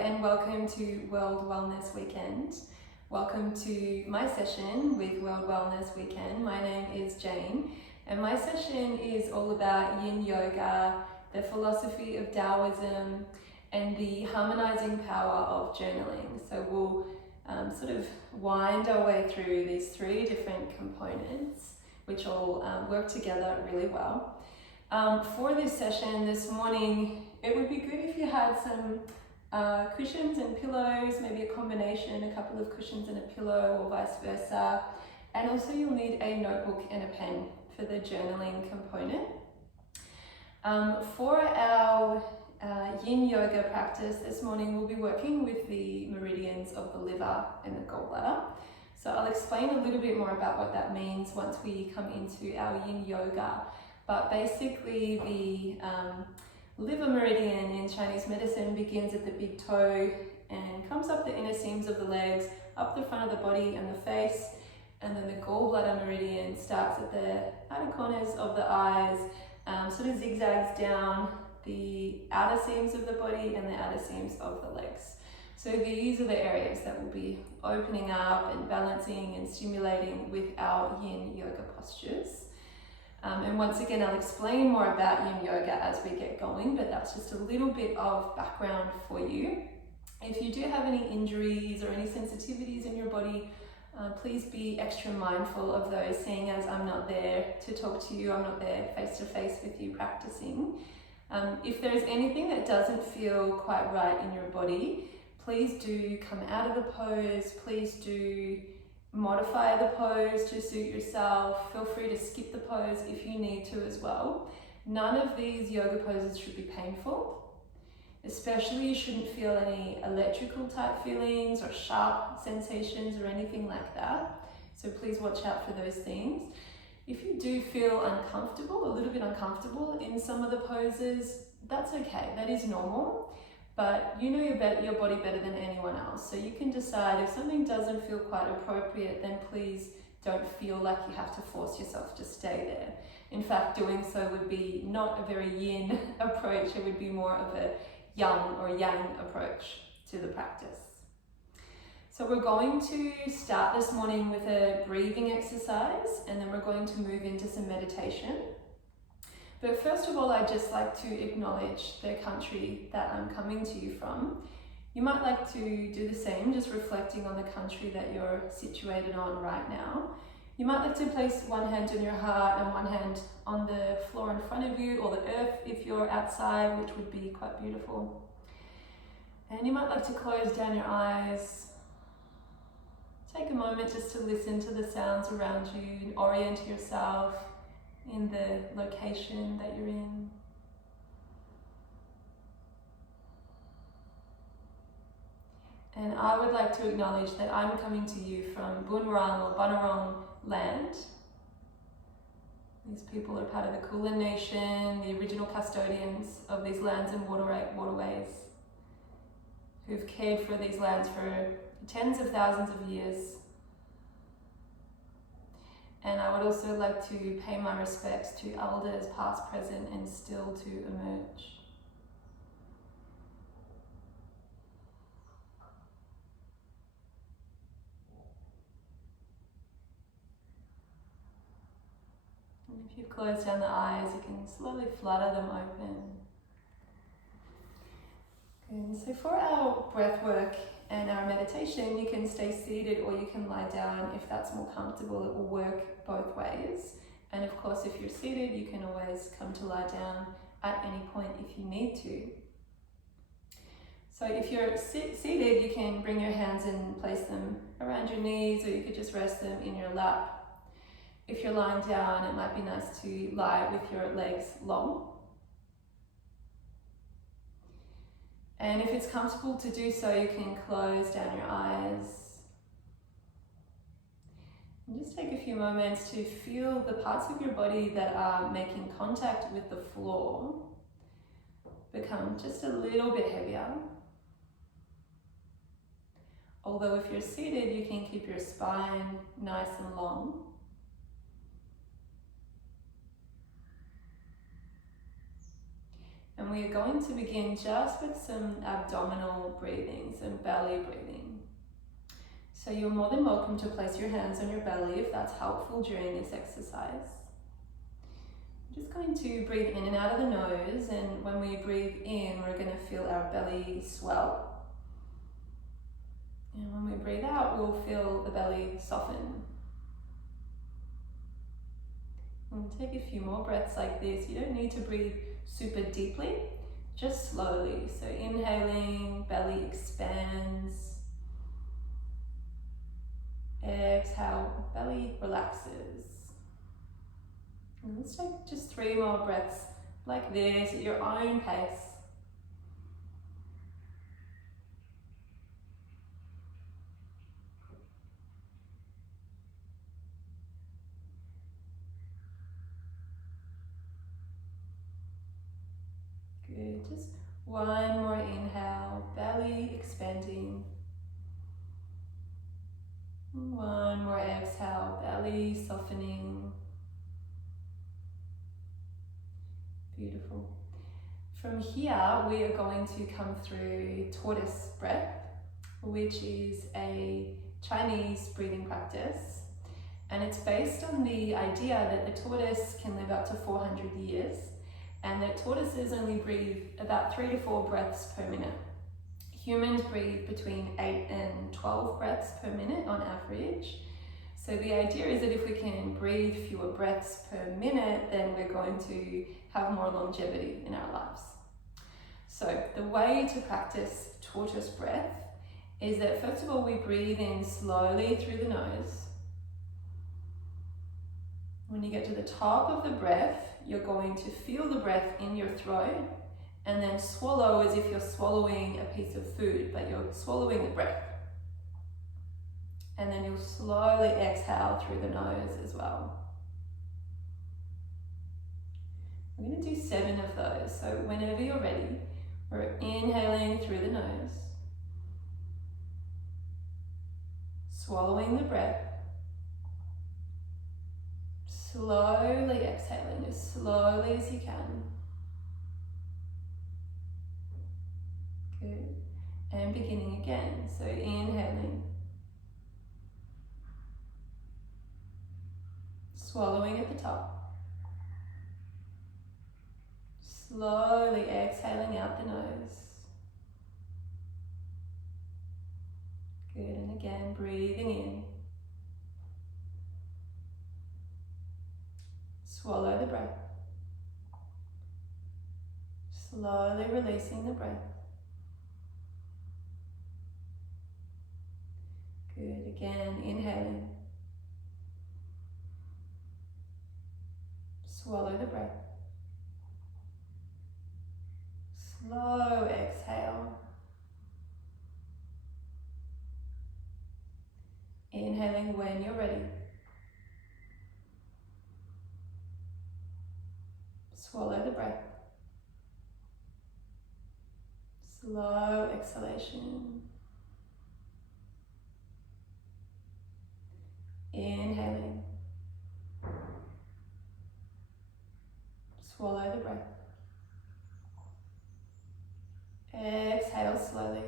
and welcome to World Wellness Weekend. Welcome to my session with World Wellness Weekend. My name is Jane and my session is all about Yin Yoga, the philosophy of Daoism and the harmonizing power of journaling. So we'll sort of wind our way through these three different components which all work together really well. For this session this morning, it would be good if you had some cushions and pillows, maybe a combination, a couple of cushions and a pillow or vice versa. And also you'll need a notebook and a pen for the journaling component. For our Yin Yoga practice this morning, we'll be working with the meridians of the liver and the gallbladder. So I'll explain a little bit more about what that means once we come into our Yin Yoga. But basically the Liver Meridian in Chinese medicine begins at the big toe and comes up the inner seams of the legs, up the front of the body and the face, and then the Gallbladder Meridian starts at the outer corners of the eyes, sort of zigzags down the outer seams of the body and the outer seams of the legs. So these are the areas that we'll be opening up and balancing and stimulating with our Yin Yoga postures. And once again, I'll explain more about Yin Yoga as we get going, but that's just a little bit of background for you. If you do have any injuries or any sensitivities in your body, please be extra mindful of those, seeing as I'm not there to talk to you, I'm not there face to face with you practicing. If there's anything that doesn't feel quite right in your body, please do come out of the pose, please do modify the pose to suit yourself. Feel free to skip the pose if you need to as well. None of these yoga poses should be painful. Especially you shouldn't feel any electrical type feelings or sharp sensations or anything like that. So please watch out for those things. If you do feel uncomfortable, a little bit uncomfortable in some of the poses, that's okay, that is normal. But you know your body better than anyone else. So you can decide if something doesn't feel quite appropriate, then please don't feel like you have to force yourself to stay there. In fact, doing so would be not a very yin approach. It would be more of a yang or yang approach to the practice. So we're going to start this morning with a breathing exercise, and then we're going to move into some meditation. But first of all, I'd just like to acknowledge the country that I'm coming to you from. You might like to do the same, just reflecting on the country that you're situated on right now. You might like to place one hand on your heart and one hand on the floor in front of you, or the earth if you're outside, which would be quite beautiful. And you might like to close down your eyes. Take a moment just to listen to the sounds around you and orient yourself in the location that you're in. And I would like to acknowledge that I'm coming to you from Bunurong or Bunurong land. These people are part of the Kulin Nation, the original custodians of these lands and waterways, who've cared for these lands for tens of thousands of years. And I would also like to pay my respects to elders past, present, and still to emerge. And if you've closed down the eyes, you can slowly flutter them open. And so for our breath work and our meditation, you can stay seated or you can lie down if that's more comfortable. It will work both ways. And of course, if you're seated, you can always come to lie down at any point if you need to. So if you're seated, you can bring your hands and place them around your knees, or you could just rest them in your lap. If you're lying down, it might be nice to lie with your legs long. And if it's comfortable to do so, you can close down your eyes. And just take a few moments to feel the parts of your body that are making contact with the floor become just a little bit heavier. Although if you're seated, you can keep your spine nice and long. And we are going to begin just with some abdominal breathing, some belly breathing. So you're more than welcome to place your hands on your belly if that's helpful during this exercise. We're just going to breathe in and out of the nose, and when we breathe in, we're going to feel our belly swell. And when we breathe out, we'll feel the belly soften. And we'll take a few more breaths like this. You don't need to breathe super deeply, just slowly. So inhaling, belly expands. Exhale, belly relaxes. And let's take just 3 more breaths like this at your own pace. Good, just one more inhale, belly expanding. One more exhale, belly softening. Beautiful. From here, we are going to come through Tortoise Breath, which is a Chinese breathing practice. And it's based on the idea that the tortoise can live up to 400 years, and that tortoises only breathe about 3 to 4 breaths per minute. Humans breathe between 8 and 12 breaths per minute on average. So the idea is that if we can breathe fewer breaths per minute, then we're going to have more longevity in our lives. So the way to practice tortoise breath is that first of all, we breathe in slowly through the nose. When you get to the top of the breath, you're going to feel the breath in your throat and then swallow as if you're swallowing a piece of food, but you're swallowing the breath. And then you'll slowly exhale through the nose as well. We're going to do 7 of those. So whenever you're ready, we're inhaling through the nose, swallowing the breath, slowly exhaling as slowly as you can. Good. And beginning again. So inhaling, swallowing at the top, slowly exhaling out the nose. Good, and again, breathing in. Swallow the breath. Slowly releasing the breath. Good, again, inhaling. Swallow the breath. Slow exhale. Inhaling when you're ready. Swallow the breath. Slow exhalation. Inhaling. Swallow the breath. Exhale slowly.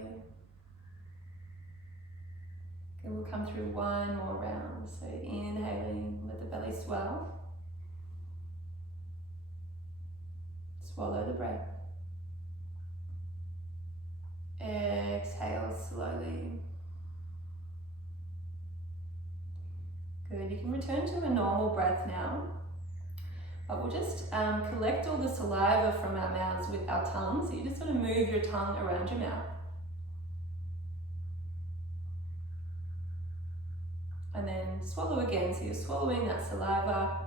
And we'll come through one more round. So inhaling, let the belly swell. Swallow the breath. Exhale slowly. Good, you can return to a normal breath now. But we'll just collect all the saliva from our mouths with our tongue. So you just want to move your tongue around your mouth. And then swallow again. So you're swallowing that saliva.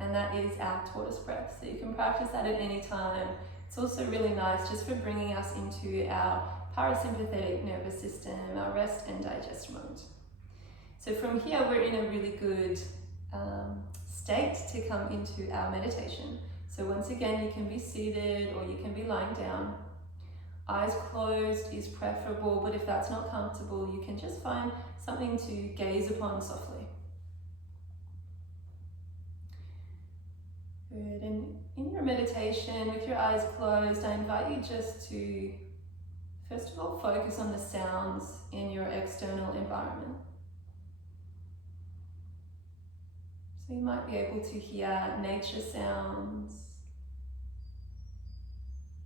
And that is our tortoise breath. So you can practice that at any time. It's also really nice just for bringing us into our parasympathetic nervous system, our rest and digest mode. So from here, we're in a really good state to come into our meditation. So once again, you can be seated or you can be lying down. Eyes closed is preferable, but if that's not comfortable, you can just find something to gaze upon softly. Good, and in your meditation with your eyes closed, I invite you just to first of all focus on the sounds in your external environment. So you might be able to hear nature sounds,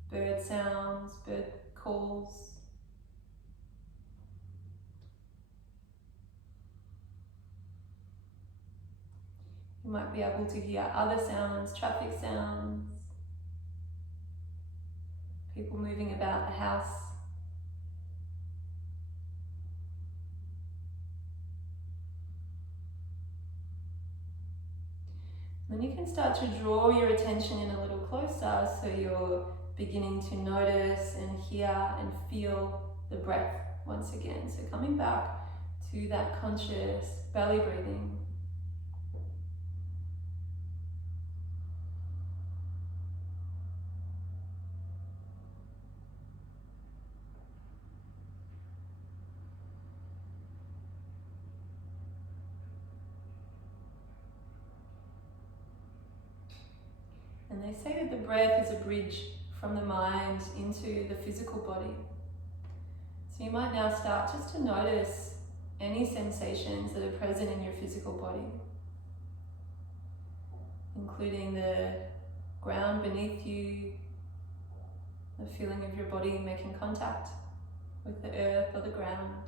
bird calls. You might be able to hear other sounds, traffic sounds, people moving about the house. Then you can start to draw your attention in a little closer, so you're beginning to notice and hear and feel the breath once again. So coming back to that conscious belly breathing. And they say that the breath is a bridge from the mind into the physical body. So you might now start just to notice any sensations that are present in your physical body, including the ground beneath you, the feeling of your body making contact with the earth or the ground,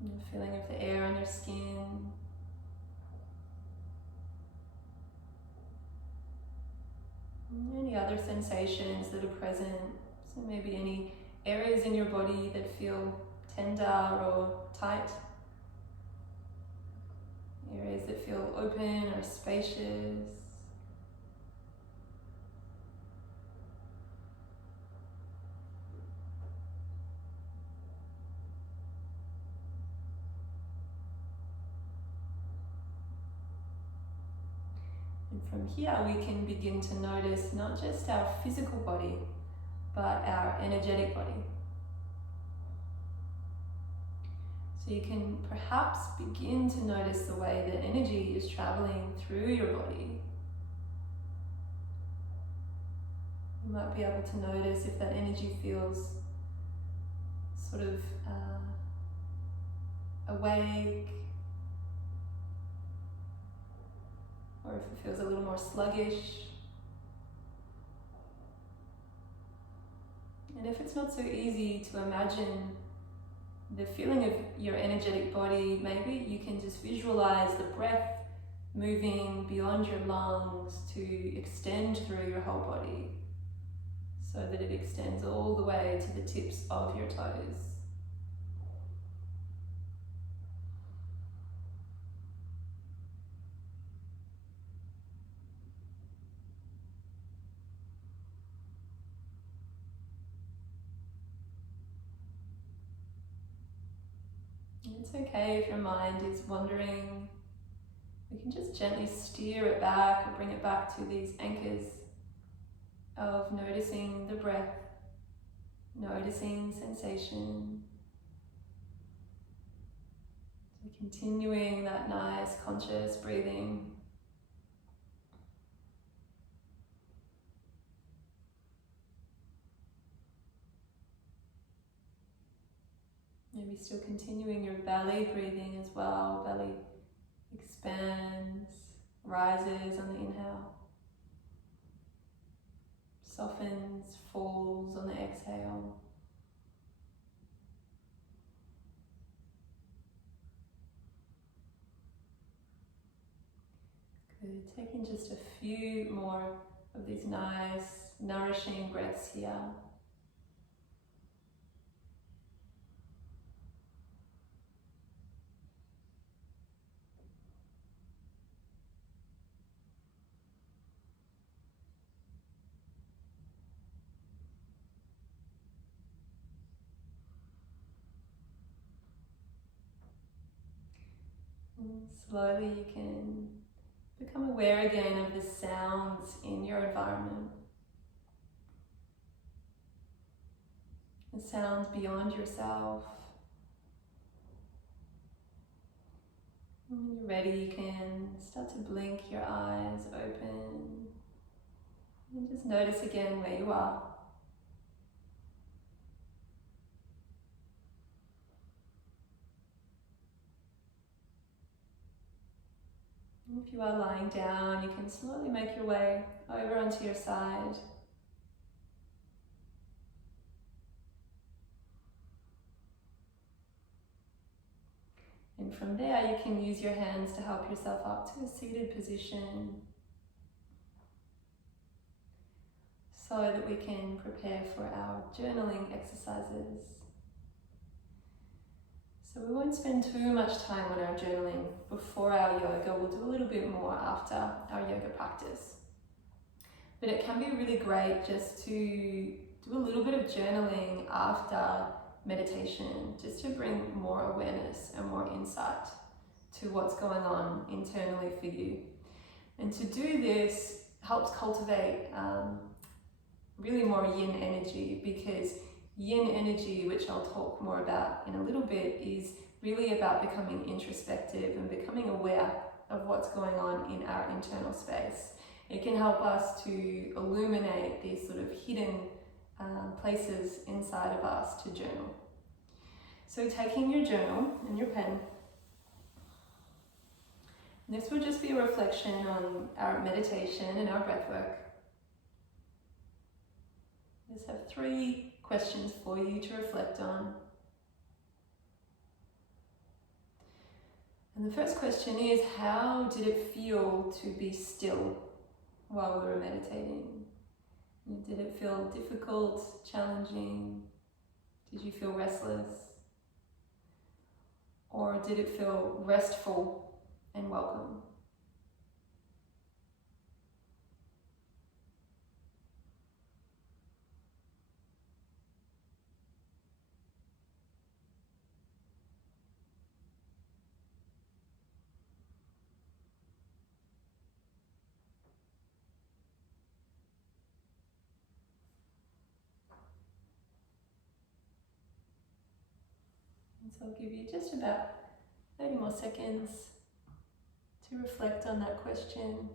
and the feeling of the air on your skin. Any other sensations that are present, so maybe any areas in your body that feel tender or tight, areas that feel open or spacious. And from here we can begin to notice not just our physical body, but our energetic body. So you can perhaps begin to notice the way that energy is traveling through your body. You might be able to notice if that energy feels sort of awake, or if it feels a little more sluggish. And if it's not so easy to imagine the feeling of your energetic body, maybe you can just visualize the breath moving beyond your lungs to extend through your whole body, so that it extends all the way to the tips of your toes. It's okay if your mind is wandering. We can just gently steer it back and bring it back to these anchors of noticing the breath, noticing sensation. So continuing that nice conscious breathing. Maybe still continuing your belly breathing as well. Belly expands, rises on the inhale, softens, falls on the exhale. Good. Taking just a few more of these nice, nourishing breaths here. And slowly you can become aware again of the sounds in your environment. The sounds beyond yourself. And when you're ready, you can start to blink your eyes open and just notice again where you are. And if you are lying down, you can slowly make your way over onto your side. And from there, you can use your hands to help yourself up to a seated position so that we can prepare for our journaling exercises. So we won't spend too much time on our journaling before our yoga. We'll do a little bit more after our yoga practice. But it can be really great just to do a little bit of journaling after meditation, just to bring more awareness and more insight to what's going on internally for you. And to do this helps cultivate really more yin energy, because yin energy, which I'll talk more about in a little bit, is really about becoming introspective and becoming aware of what's going on in our internal space. It can help us to illuminate these sort of hidden places inside of us to journal. So taking your journal and your pen, this will just be a reflection on our meditation and our breath work. I just have 3 questions for you to reflect on. And the first question is, how did it feel to be still while we were meditating? Did it feel difficult, challenging? Did you feel restless? Or did it feel restful and welcome? So I'll give you just about 30 more seconds to reflect on that question.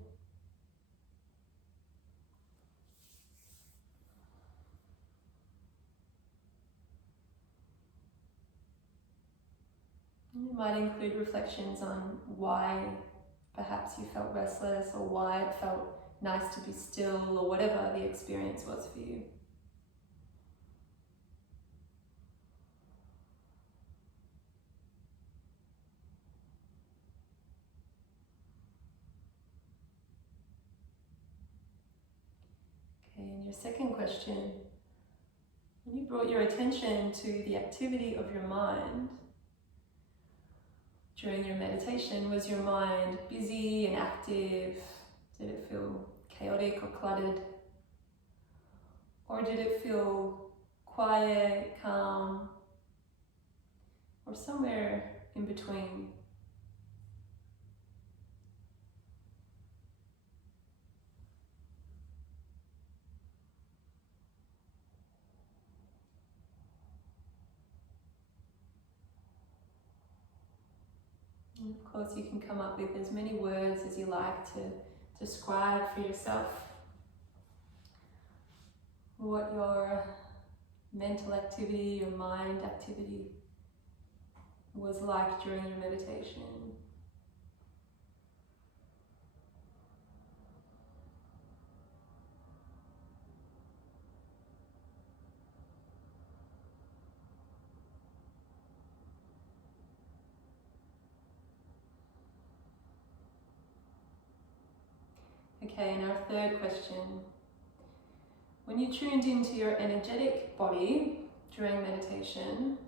You might include reflections on why perhaps you felt restless, or why it felt nice to be still, or whatever the experience was for you. Okay, and your second question, when you brought your attention to the activity of your mind during your meditation, was your mind busy and active? Did it feel chaotic or cluttered? Or did it feel quiet, calm, or somewhere in between? And of course, you can come up with as many words as you like to describe for yourself what your mental activity, your mind activity was like during your meditation. Okay, and our third question. When you tuned into your energetic body during meditation,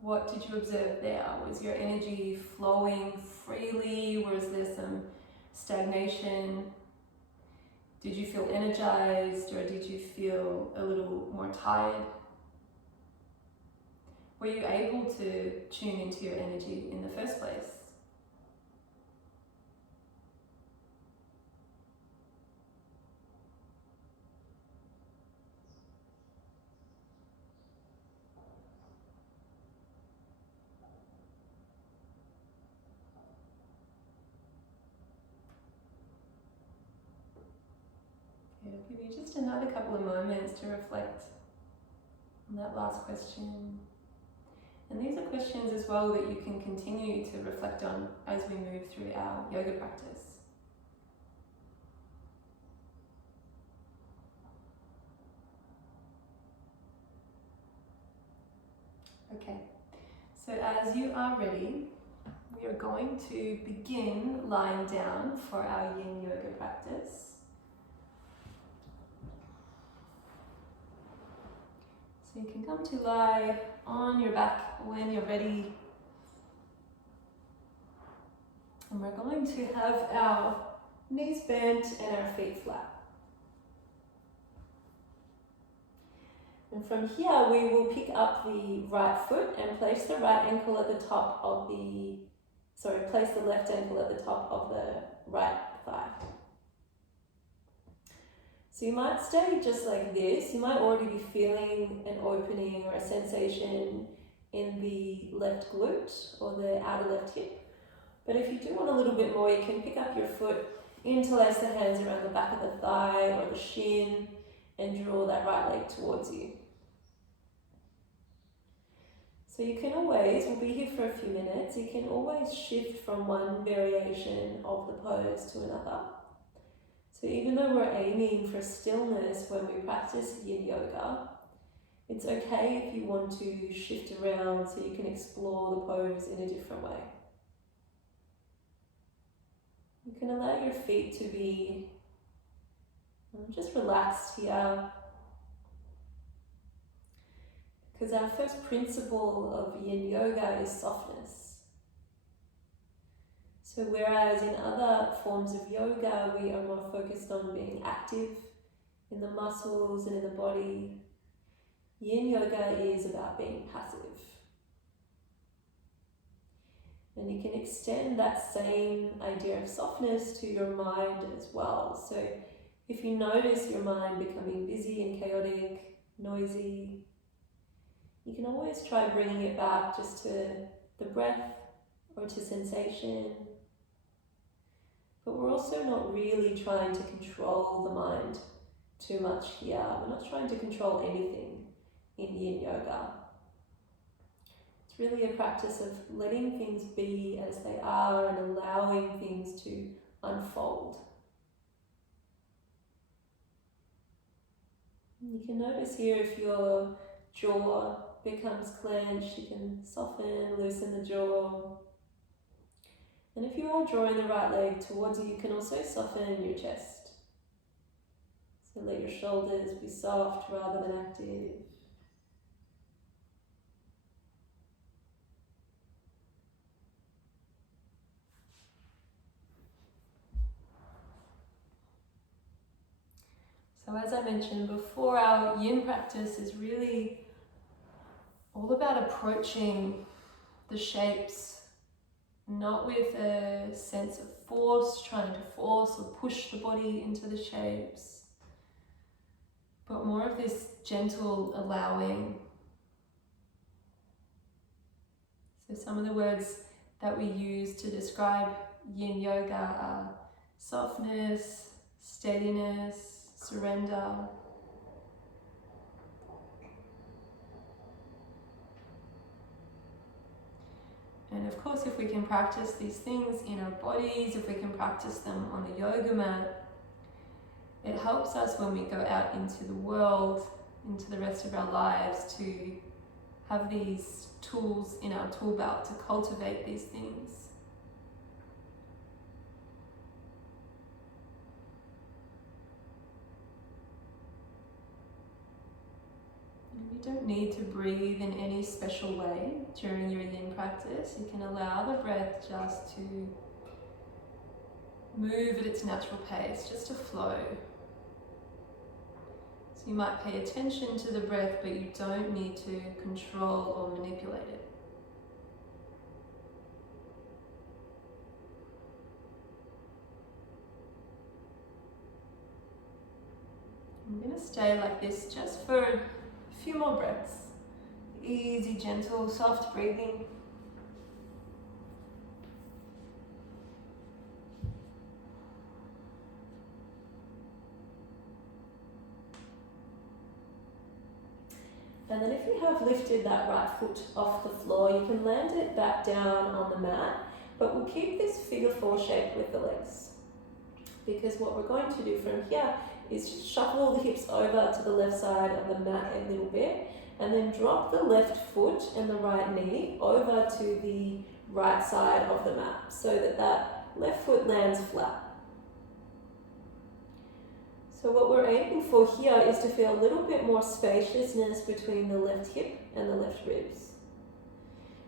what did you observe there? Was your energy flowing freely? Was there some stagnation? Did you feel energized, or did you feel a little more tired? Were you able to tune into your energy in the first place? give you just another couple of moments to reflect on that last question. And these are questions as well that you can continue to reflect on as we move through our yoga practice. Okay, so as you are ready, we are going to begin lying down for our Yin Yoga practice. So you can come to lie on your back when you're ready. And we're going to have our knees bent and our feet flat. And from here we will pick up the right foot and place the right ankle at the top of place the left ankle at the top of the right thigh. So you might stay just like this. You might already be feeling an opening or a sensation in the left glute or the outer left hip. But if you do want a little bit more, you can pick up your foot, interlace the hands around the back of the thigh or the shin and draw that right leg towards you. So you can always, we'll be here for a few minutes, you can always shift from one variation of the pose to another. So even though we're aiming for stillness when we practice Yin Yoga, it's okay if you want to shift around so you can explore the pose in a different way. You can allow your feet to be just relaxed here. Because our first principle of Yin Yoga is softness. So whereas in other forms of yoga we are more focused on being active in the muscles and in the body, Yin Yoga is about being passive. And you can extend that same idea of softness to your mind as well. So if you notice your mind becoming busy and chaotic, noisy, you can always try bringing it back just to the breath or to sensation. But we're also not really trying to control the mind too much here. We're not trying to control anything in Yin Yoga. It's really a practice of letting things be as they are and allowing things to unfold. You can notice here if your jaw becomes clenched, you can soften, loosen the jaw. And if you are drawing the right leg towards you, you can also soften your chest. So let your shoulders be soft rather than active. So as I mentioned before, our Yin practice is really all about approaching the shapes, not with a sense of force, trying to force or push the body into the shapes, but more of this gentle allowing. So some of the words that we use to describe Yin Yoga are softness, steadiness, surrender. And of course, if we can practice these things in our bodies, if we can practice them on the yoga mat, it helps us when we go out into the world, into the rest of our lives, to have these tools in our tool belt to cultivate these things. You don't need to breathe in any special way during your Yin practice. You can allow the breath just to move at its natural pace, just to flow. So you might pay attention to the breath, but you don't need to control or manipulate it. I'm going to stay like this just for a few more breaths. Easy, gentle, soft breathing. And then if you have lifted that right foot off the floor, you can land it back down on the mat, but we'll keep this figure four shape with the legs. Because what we're going to do from here is just shuffle the hips over to the left side of the mat a little bit, and then drop the left foot and the right knee over to the right side of the mat so that that left foot lands flat. So what we're aiming for here is to feel a little bit more spaciousness between the left hip and the left ribs.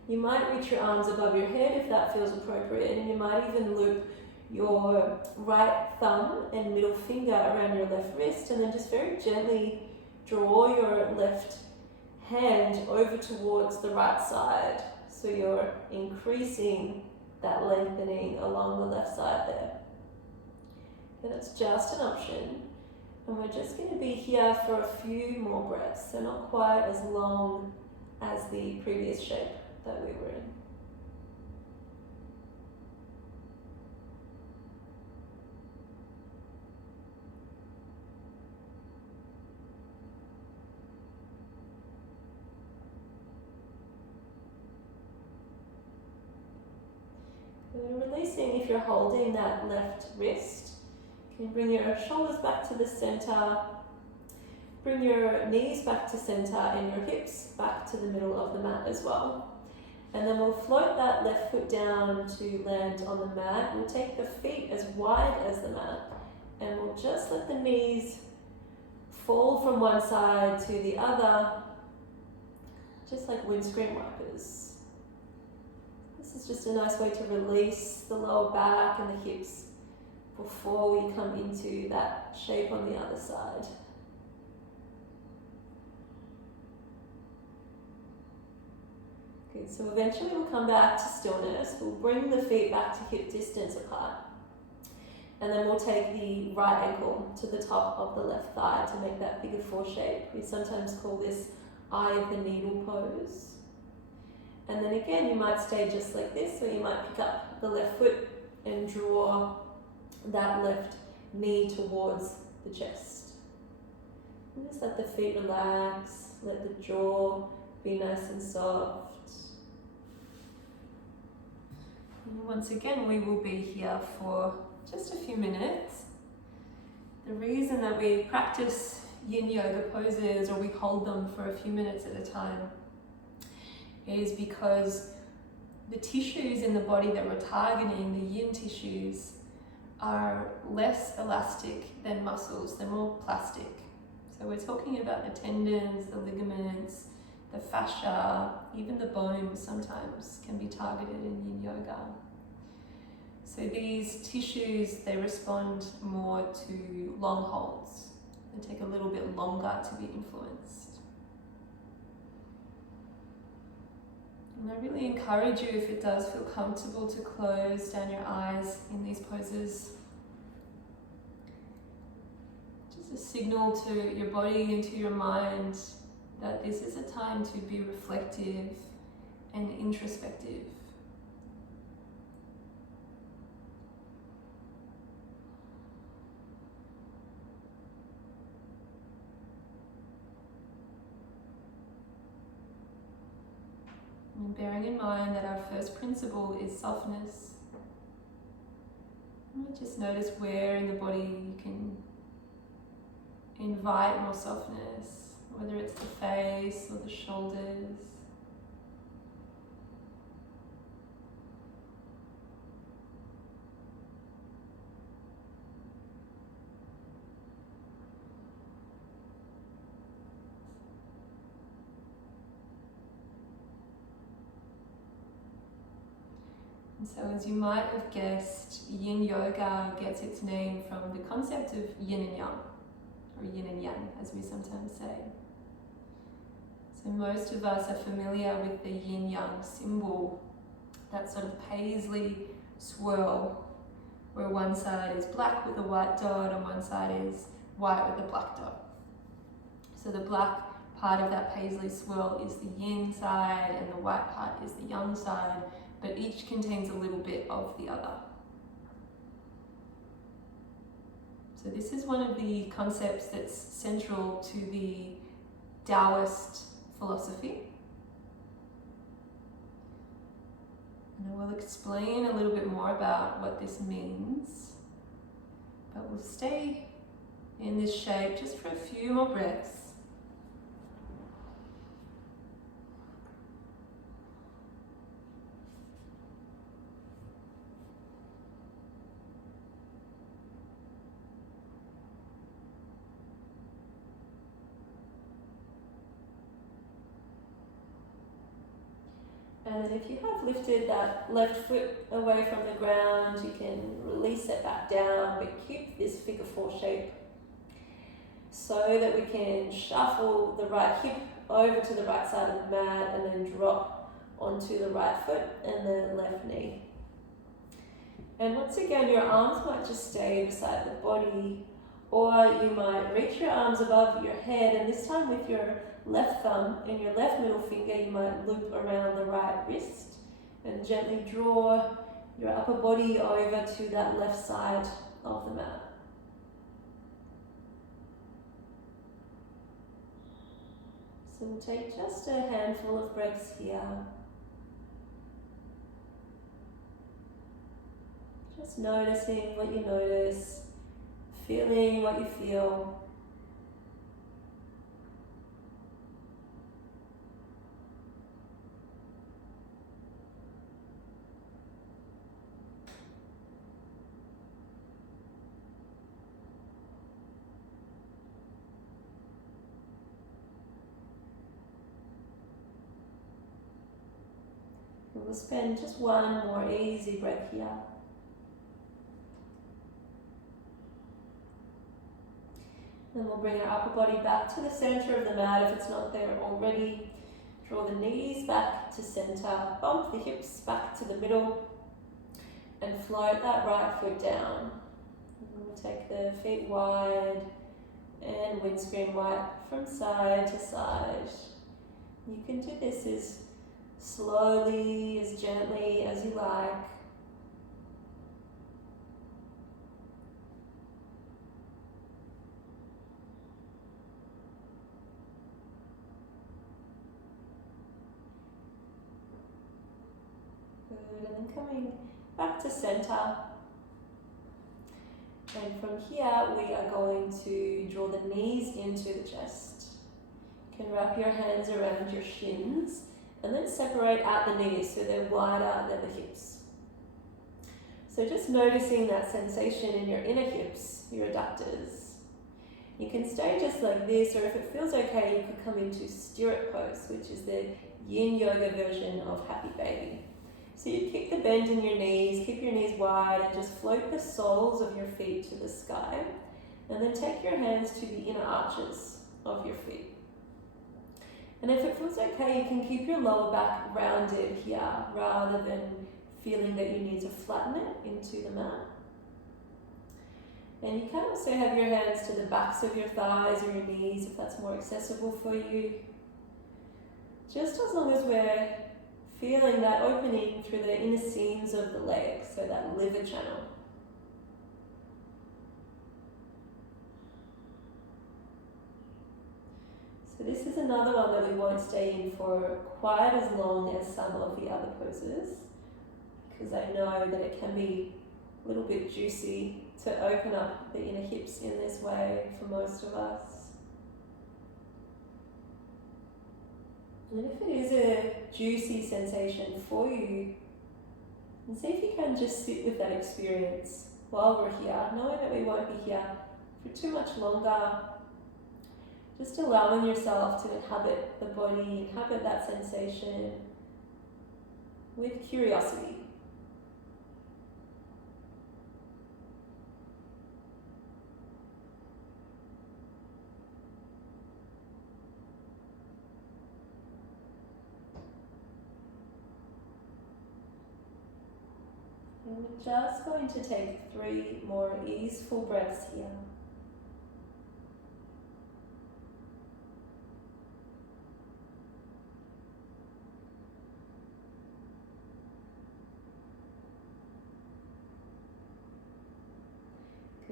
You might reach your arms above your head if that feels appropriate, and you might even loop your right thumb and middle finger around your left wrist, and then just very gently draw your left hand over towards the right side. So you're increasing that lengthening along the left side there. And it's just an option. And we're just going to be here for a few more breaths, so not quite as long as the previous shape that we were in. And releasing, if you're holding that left wrist, you can bring your shoulders back to the center, bring your knees back to center and your hips back to the middle of the mat as well. And then we'll float that left foot down to land on the mat. We'll take the feet as wide as the mat, and we'll just let the knees fall from one side to the other, just like windscreen wipers. This is just a nice way to release the lower back and the hips before we come into that shape on the other side. Good, so eventually we'll come back to stillness. We'll bring the feet back to hip distance apart. And then we'll take the right ankle to the top of the left thigh to make that figure four shape. We sometimes call this eye of the needle pose. And then again, you might stay just like this, or you might pick up the left foot and draw that left knee towards the chest. And just let the feet relax, let the jaw be nice and soft. And once again, we will be here for just a few minutes. The reason that we practice Yin Yoga poses, or we hold them for a few minutes at a time, is because the tissues in the body that we're targeting, the yin tissues, are less elastic than muscles. They're more plastic. So we're talking about the tendons, the ligaments, the fascia, even the bones sometimes can be targeted in Yin Yoga. So these tissues, they respond more to long holds. They take a little bit longer to be influenced. And I really encourage you, if it does feel comfortable, to close down your eyes in these poses. Just a signal to your body and to your mind that this is a time to be reflective and introspective. And bearing in mind that our first principle is softness, just notice where in the body you can invite more softness, whether it's the face or the shoulders. And so, as you might have guessed, Yin Yoga gets its name from the concept of yin and yang, or yin and yang, as we sometimes say. So most of us are familiar with the yin-yang symbol, that sort of paisley swirl, where one side is black with a white dot and one side is white with a black dot. So the black part of that paisley swirl is the yin side and the white part is the yang side, but each contains a little bit of the other. So this is one of the concepts that's central to the Taoist philosophy. And I will explain a little bit more about what this means, but we'll stay in this shape just for a few more breaths. And then if you have lifted that left foot away from the ground, you can release it back down, but keep this figure four shape so that we can shuffle the right hip over to the right side of the mat and then drop onto the right foot and the left knee. And once again, your arms might just stay beside the body, or you might reach your arms above your head, and this time with your left thumb and your left middle finger, you might loop around the right wrist and gently draw your upper body over to that left side of the mat. So we'll take just a handful of breaths here. Just noticing what you notice, feeling what you feel. We'll spend just one more easy breath here. Then we'll bring our upper body back to the center of the mat if it's not there already. Draw the knees back to center, bump the hips back to the middle, and float that right foot down. And we'll take the feet wide and windscreen wipe from side to side. You can do this as slowly, as gently as you like. Good, and then coming back to center. And from here, we are going to draw the knees into the chest. You can wrap your hands around your shins and then separate out the knees so they're wider than the hips. So just noticing that sensation in your inner hips, your adductors. You can stay just like this, or if it feels okay, you could come into stirrup pose, which is the Yin Yoga version of Happy Baby. So you keep the bend in your knees, keep your knees wide, and just float the soles of your feet to the sky. And then take your hands to the inner arches of your feet. And if it feels okay, you can keep your lower back rounded here rather than feeling that you need to flatten it into the mat. And you can also have your hands to the backs of your thighs or your knees if that's more accessible for you. Just as long as we're feeling that opening through the inner seams of the legs, so that liver channel. So this is another one that we won't stay in for quite as long as some of the other poses, because I know that it can be a little bit juicy to open up the inner hips in this way for most of us. And if it is a juicy sensation for you, and see if you can just sit with that experience while we're here, knowing that we won't be here for too much longer. Just allowing yourself to inhabit the body, inhabit that sensation with curiosity. And we're just going to take 3 more easeful breaths here.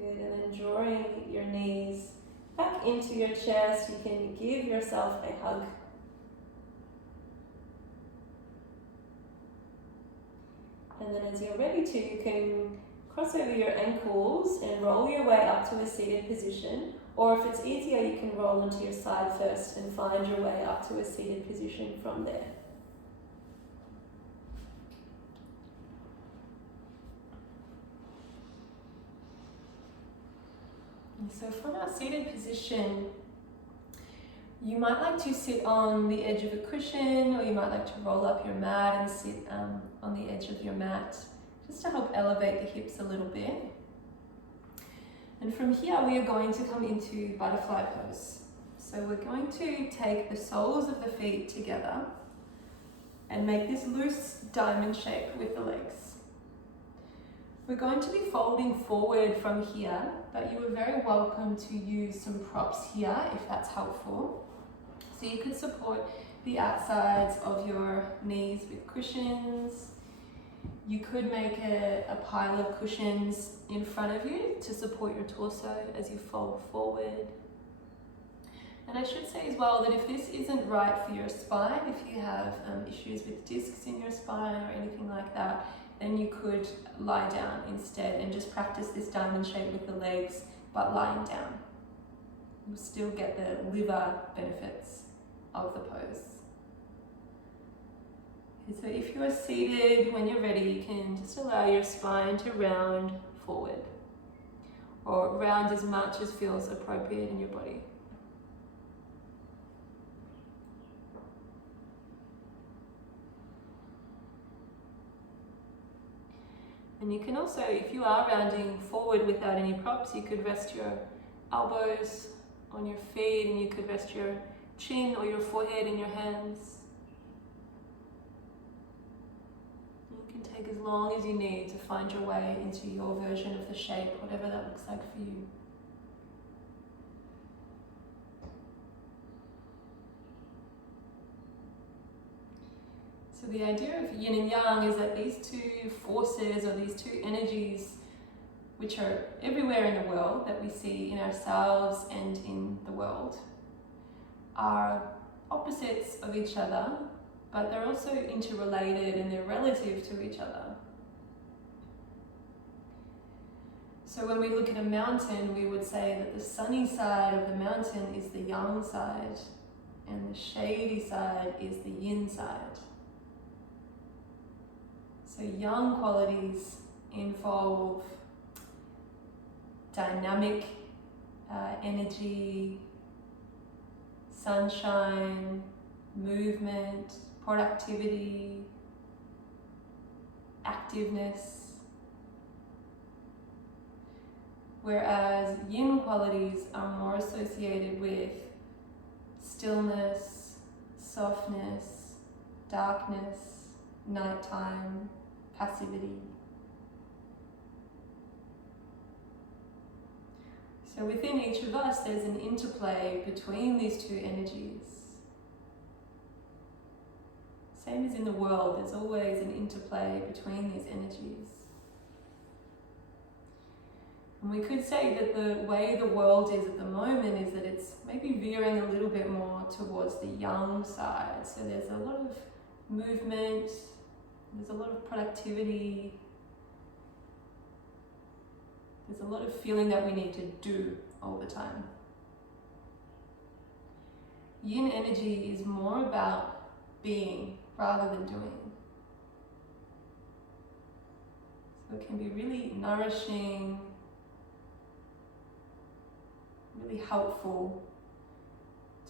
Good, and then drawing your knees back into your chest, you can give yourself a hug. And then as you're ready to, you can cross over your ankles and roll your way up to a seated position. Or if it's easier, you can roll onto your side first and find your way up to a seated position from there. And so from our seated position, you might like to sit on the edge of a cushion, or you might like to roll up your mat and sit on the edge of your mat, just to help elevate the hips a little bit. And from here, we are going to come into butterfly pose. So we're going to take the soles of the feet together and make this loose diamond shape with the legs. We're going to be folding forward from here, but you are very welcome to use some props here if that's helpful. So you could support the outsides of your knees with cushions. You could make a pile of cushions in front of you to support your torso as you fold forward. And I should say as well that if this isn't right for your spine, if you have issues with discs in your spine or anything like that, then you could lie down instead and just practice this diamond shape with the legs, but lying down. You'll still get the liver benefits of the pose. So if you're seated, when you're ready, you can just allow your spine to round forward, or round as much as feels appropriate in your body. And you can also, if you are rounding forward without any props, you could rest your elbows on your feet, and you could rest your chin or your forehead in your hands. You can take as long as you need to find your way into your version of the shape, whatever that looks like for you. So the idea of yin and yang is that these two forces, or these two energies, which are everywhere in the world that we see in ourselves and in the world, are opposites of each other, but they're also interrelated and they're relative to each other. So when we look at a mountain, we would say that the sunny side of the mountain is the yang side, and the shady side is the yin side. So yang qualities involve dynamic energy, sunshine, movement, productivity, activeness. Whereas yin qualities are more associated with stillness, softness, darkness, nighttime, passivity. So within each of us, there's an interplay between these two energies. Same as in the world, there's always an interplay between these energies. And we could say that the way the world is at the moment is that it's maybe veering a little bit more towards the yang side. So there's a lot of movement, there's a lot of productivity, there's a lot of feeling that we need to do all the time. Yin energy is more about being rather than doing. So it can be really nourishing, really helpful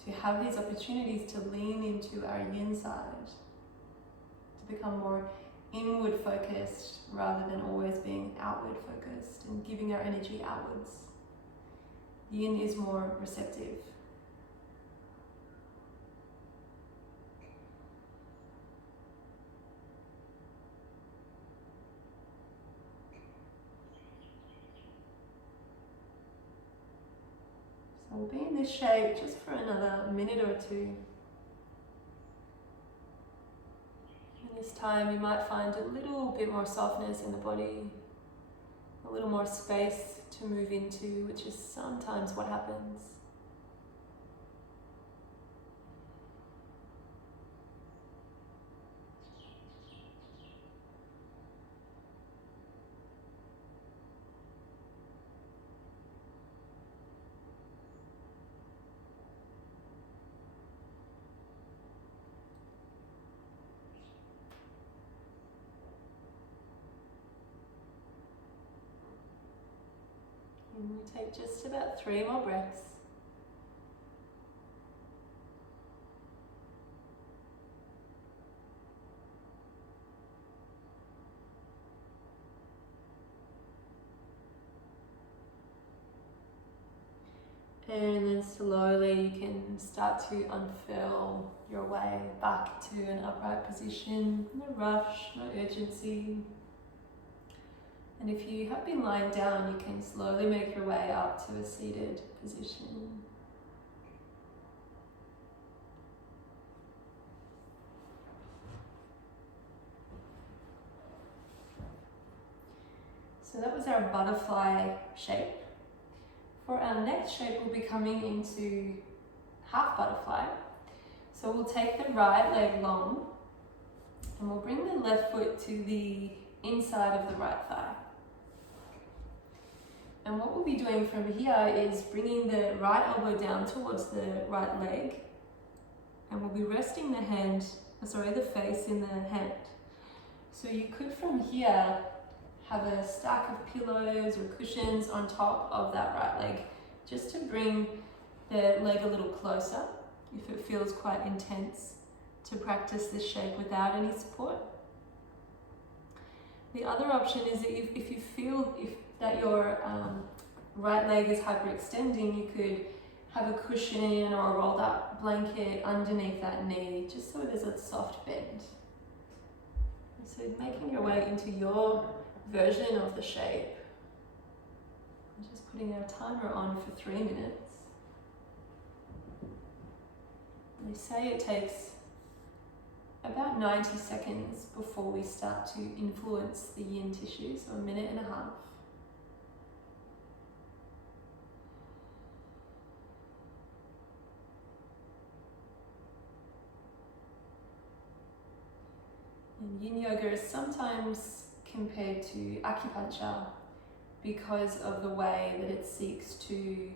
to have these opportunities to lean into our yin side, to become more inward focused rather than always being outward focused and giving our energy outwards. Yin is more receptive. So we'll be in this shape just for another minute or two. This time you might find a little bit more softness in the body, a little more space to move into, which is sometimes what happens. Take just about 3 more breaths. And then slowly you can start to unfurl your way back to an upright position. No rush, no urgency. And if you have been lying down, you can slowly make your way up to a seated position. So that was our butterfly shape. For our next shape, we'll be coming into half butterfly. So we'll take the right leg long and we'll bring the left foot to the inside of the right thigh. And what we'll be doing from here is bringing the right elbow down towards the right leg, and we'll be resting the face in the hand. So you could from here have a stack of pillows or cushions on top of that right leg, just to bring the leg a little closer if it feels quite intense to practice this shape without any support. The other option is that if you feel that your right leg is hyperextending, you could have a cushion or a rolled up blanket underneath that knee, just so there's a soft bend. So making your way into your version of the shape. I'm just putting our timer on for 3 minutes. They say it takes about 90 seconds before we start to influence the yin tissue, so 1.5 minutes. And Yin Yoga is sometimes compared to acupuncture because of the way that it seeks to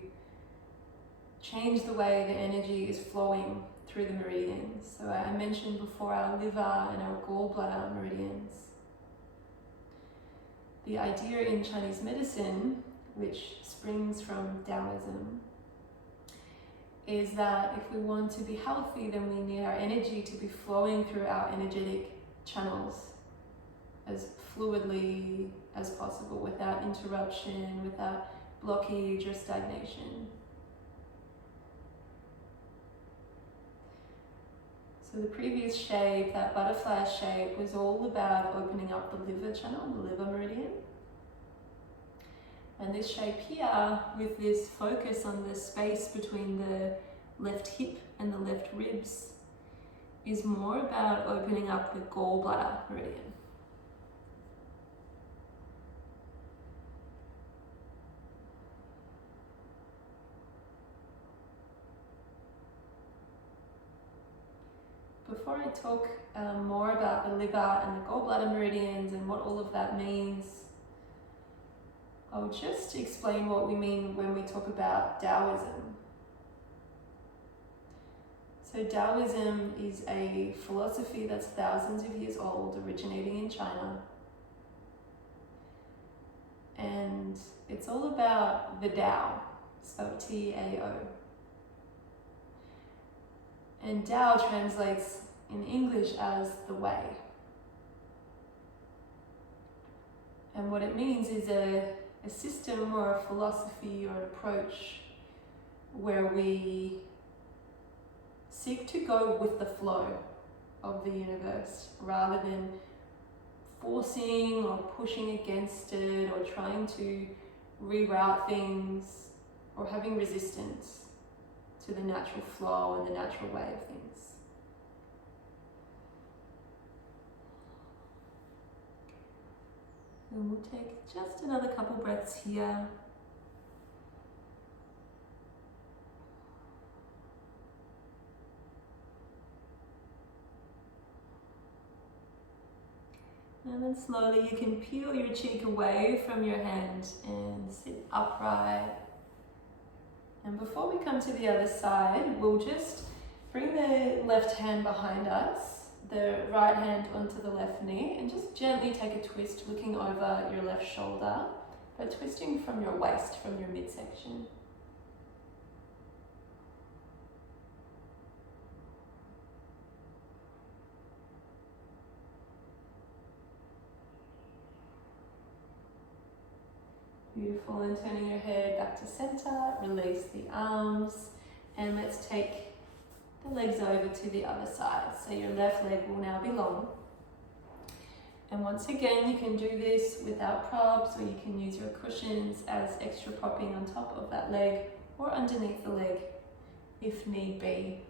change the way the energy is flowing through the meridians. So I mentioned before our liver and our gallbladder meridians. The idea in Chinese medicine, which springs from Daoism, is that if we want to be healthy, then we need our energy to be flowing through our energetic channels as fluidly as possible, without interruption, without blockage or stagnation. So the previous shape, that butterfly shape, was all about opening up the liver channel, the liver meridian. And this shape here, with this focus on the space between the left hip and the left ribs, is more about opening up the gallbladder meridian. Before I talk more about the liver and the gallbladder meridians and what all of that means, I'll just explain what we mean when we talk about Daoism. So Daoism is a philosophy that's thousands of years old, originating in China. And it's all about the Tao, spelled T-A-O. And Tao translates in English as the way. And what it means is a system or a philosophy or an approach where we seek to go with the flow of the universe rather than forcing or pushing against it or trying to reroute things or having resistance to the natural flow and the natural way of things. And we'll take just another couple breaths here. And then slowly you can peel your cheek away from your hand and sit upright. And before we come to the other side, we'll just bring the left hand behind us, the right hand onto the left knee, and just gently take a twist looking over your left shoulder but twisting from your waist, from your midsection. Beautiful, and turning your head back to center, release the arms, and let's take the legs over to the other side. So your left leg will now be long. And once again, you can do this without props, or you can use your cushions as extra propping on top of that leg or underneath the leg if need be.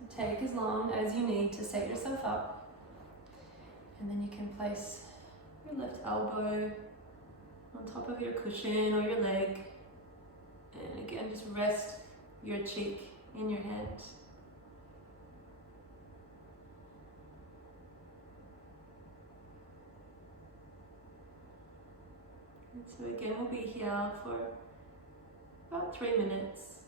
So take as long as you need to set yourself up. And then you can place your left elbow on top of your cushion or your leg. And again, just rest your cheek in your hand. And so again, we'll be here for about 3 minutes.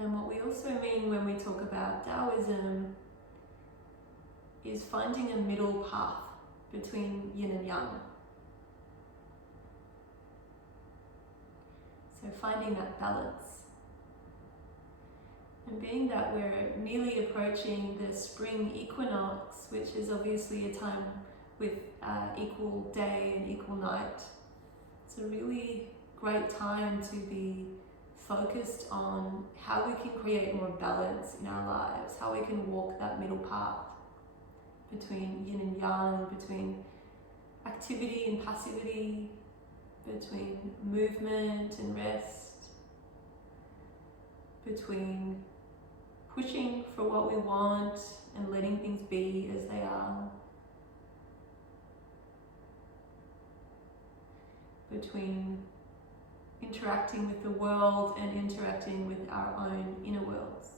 And what we also mean when we talk about Daoism is finding a middle path between yin and yang. So finding that balance. And being that we're nearly approaching the spring equinox, which is obviously a time with equal day and equal night, it's a really great time to be focused on how we can create more balance in our lives, how we can walk that middle path between yin and yang, between activity and passivity, between movement and rest, between pushing for what we want and letting things be as they are, between interacting with the world and interacting with our own inner worlds.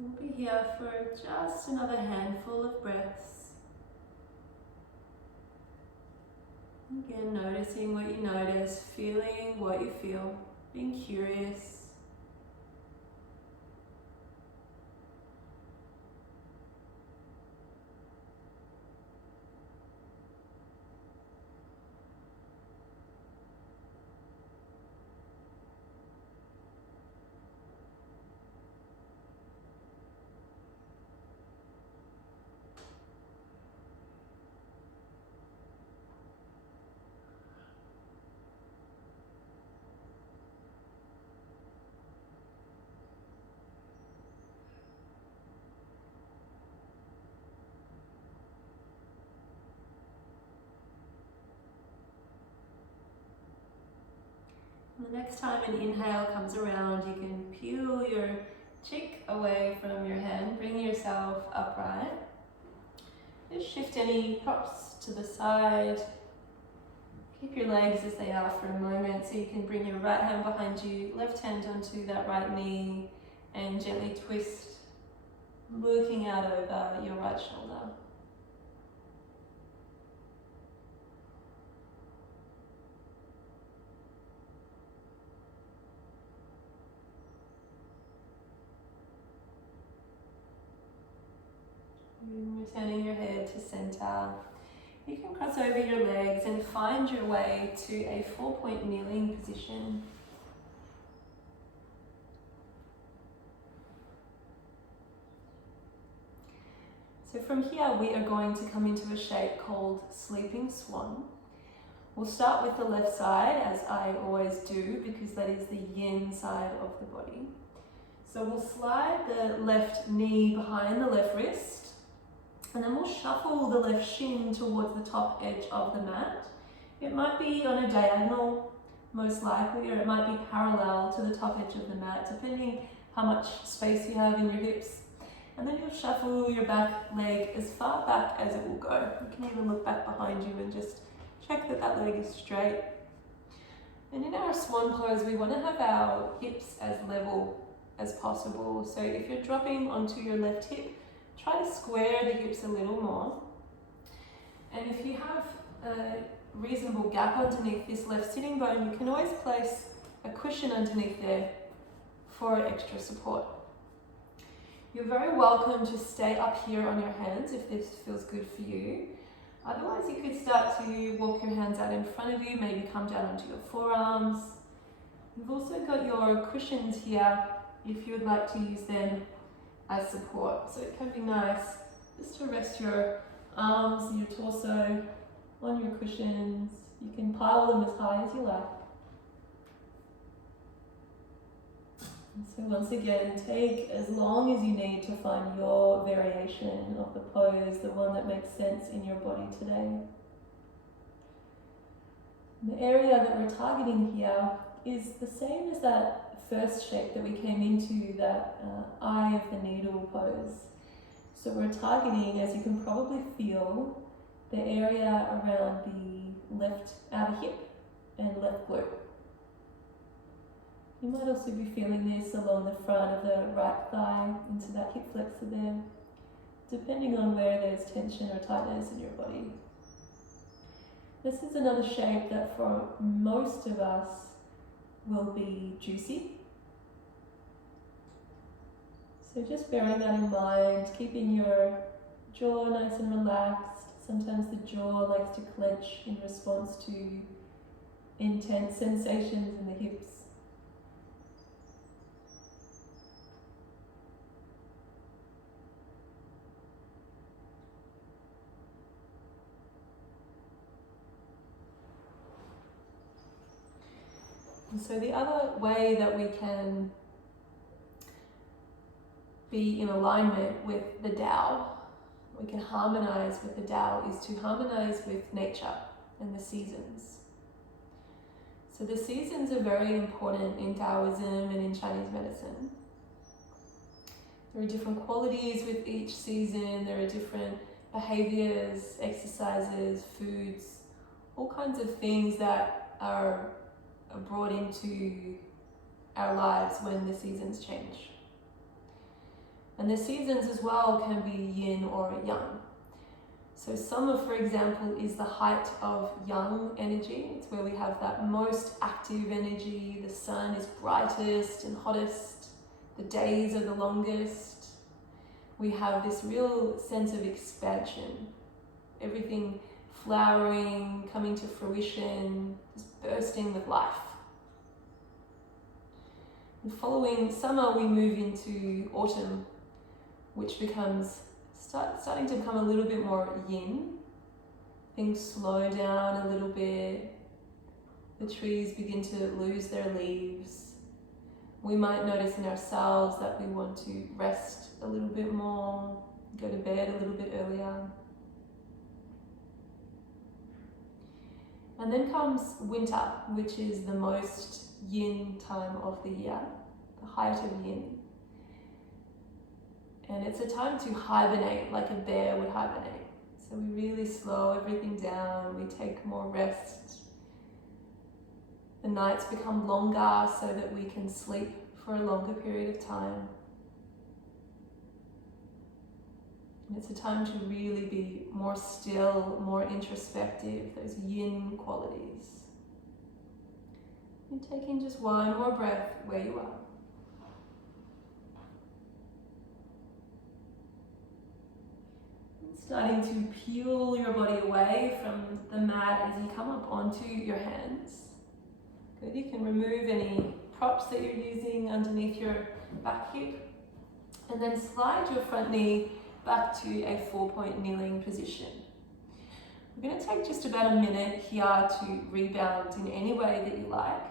We'll be here for just another handful of breaths. Again, noticing what you notice, feeling what you feel, being curious. The next time an inhale comes around, you can peel your cheek away from your hand, bring yourself upright. Just shift any props to the side. Keep your legs as they are for a moment, so you can bring your right hand behind you, left hand onto that right knee, and gently twist, looking out over your right shoulder. Returning your head to center. You can cross over your legs and find your way to a 4-point kneeling position. So from here we are going to come into a shape called Sleeping Swan. We'll start with the left side, as I always do, because that is the yin side of the body. So we'll slide the left knee behind the left wrist, And then we'll shuffle the left shin towards the top edge of the mat. It might be on a diagonal, most likely, or it might be parallel to the top edge of the mat, depending how much space you have in your hips. And then you'll shuffle your back leg as far back as it will go. You can even look back behind you and just check that that leg is straight. And in our swan pose, we want to have our hips as level as possible. So if you're dropping onto your left hip, try to square the hips a little more. And if you have a reasonable gap underneath this left sitting bone, you can always place a cushion underneath there for extra support. You're very welcome to stay up here on your hands if this feels good for you. Otherwise, you could start to walk your hands out in front of you, maybe come down onto your forearms. You've also got your cushions here if you would like to use them as support. So it can be nice just to rest your arms and your torso on your cushions. You can pile them as high as you like. And so once again, take as long as you need to find your variation of the pose, the one that makes sense in your body today. The area that we're targeting here is the same as that first shape that we came into, that eye of the needle pose. So we're targeting, as you can probably feel, the area around the left outer hip and left glute. You might also be feeling this along the front of the right thigh into that hip flexor there, depending on where there's tension or tightness in your body. This is another shape that for most of us will be juicy. So just bearing that in mind, keeping your jaw nice and relaxed. Sometimes the jaw likes to clench in response to intense sensations in the hips. And so the other way that we can be in alignment with the Tao, we can harmonize with the Tao, is to harmonize with nature and the seasons. So the seasons are very important in Daoism and in Chinese medicine. There are different qualities with each season, there are different behaviors, exercises, foods, all kinds of things that are brought into our lives when the seasons change. And the seasons as well can be yin or yang. So summer, for example, is the height of yang energy. It's where we have that most active energy. The sun is brightest and hottest. The days are the longest. We have this real sense of expansion. Everything flowering, coming to fruition, just bursting with life. And following summer, we move into autumn, which becomes starting to become a little bit more yin. Things slow down a little bit. The trees begin to lose their leaves. We might notice in ourselves that we want to rest a little bit more, go to bed a little bit earlier. And then comes winter, which is the most yin time of the year, the height of yin. And it's a time to hibernate, like a bear would hibernate. So we really slow everything down, we take more rest. The nights become longer so that we can sleep for a longer period of time. And it's a time to really be more still, more introspective, those yin qualities. And taking just one more breath where you are. Starting to peel your body away from the mat as you come up onto your hands. Good, you can remove any props that you're using underneath your back hip. And then slide your front knee back to a 4-point kneeling position. We're going to take just about a minute here to rebound in any way that you like.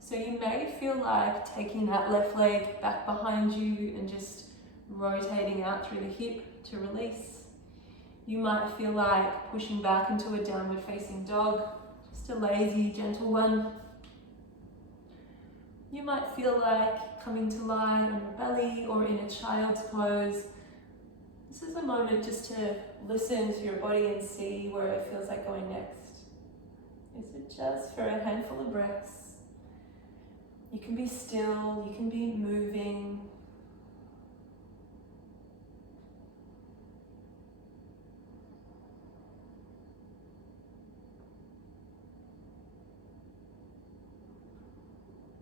So you may feel like taking that left leg back behind you and just rotating out through the hip to release. You might feel like pushing back into a downward facing dog, just a lazy, gentle one. You might feel like coming to lie on your belly or in a child's pose. This is a moment just to listen to your body and see where it feels like going next. Is it just for a handful of breaths? You can be still, you can be moving.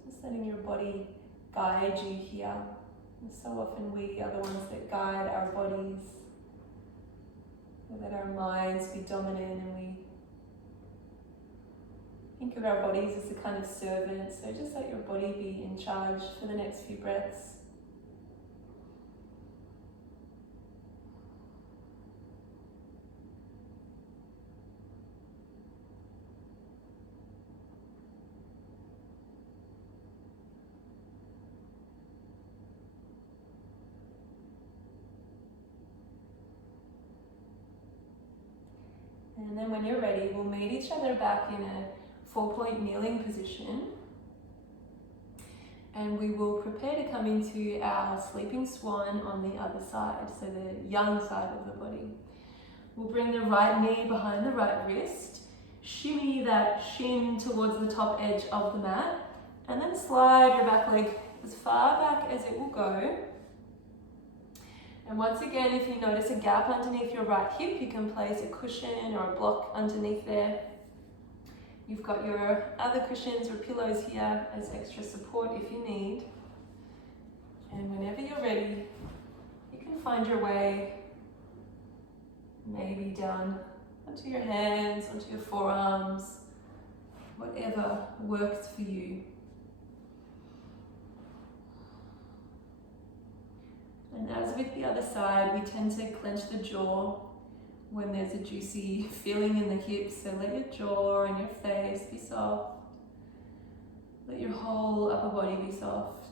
Just letting your body guide you here. And so often we are the ones that guide our bodies. We let our minds be dominant and we think of our bodies as a kind of servant. So just let your body be in charge for the next few breaths. And then when you're ready, we'll meet each other back in a 4-point kneeling position. And we will prepare to come into our sleeping swan on the other side, so the young side of the body. We'll bring the right knee behind the right wrist, shimmy that shin towards the top edge of the mat, and then slide your back leg as far back as it will go. And once again, if you notice a gap underneath your right hip, you can place a cushion or a block underneath there. You've got your other cushions or pillows here as extra support if you need. And whenever you're ready, you can find your way maybe down onto your hands, onto your forearms, whatever works for you. And as with the other side, we tend to clench the jaw when there's a juicy feeling in the hips. So let your jaw and your face be soft. Let your whole upper body be soft.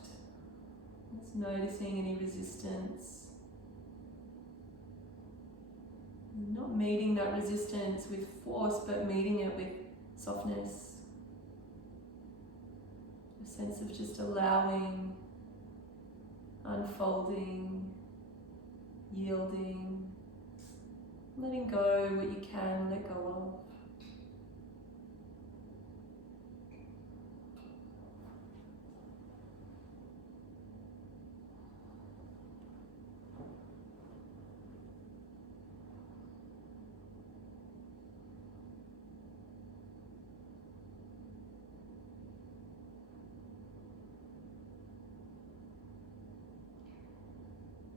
Just noticing any resistance. Not meeting that resistance with force, but meeting it with softness. A sense of just allowing, unfolding, yielding, letting go what you can let go of.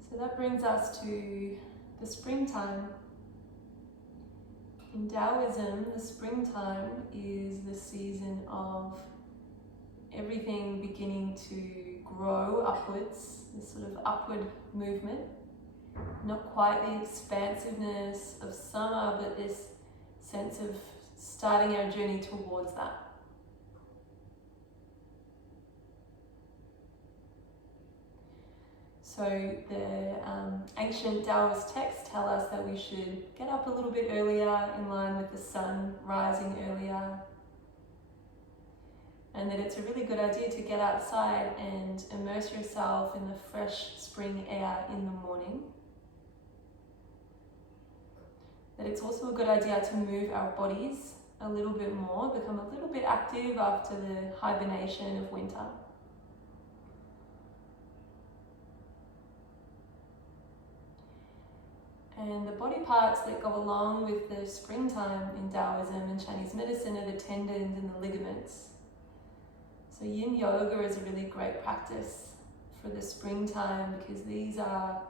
So that brings us to the springtime. In Daoism, the springtime is the season of everything beginning to grow upwards, this sort of upward movement. Not quite the expansiveness of summer, but this sense of starting our journey towards that. So the ancient Taoist texts tell us that we should get up a little bit earlier in line with the sun rising earlier, and that it's a really good idea to get outside and immerse yourself in the fresh spring air in the morning. That it's also a good idea to move our bodies a little bit more, become a little bit active after the hibernation of winter. And the body parts that go along with the springtime in Daoism and Chinese medicine are the tendons and the ligaments. So Yin Yoga is a really great practice for the springtime because these are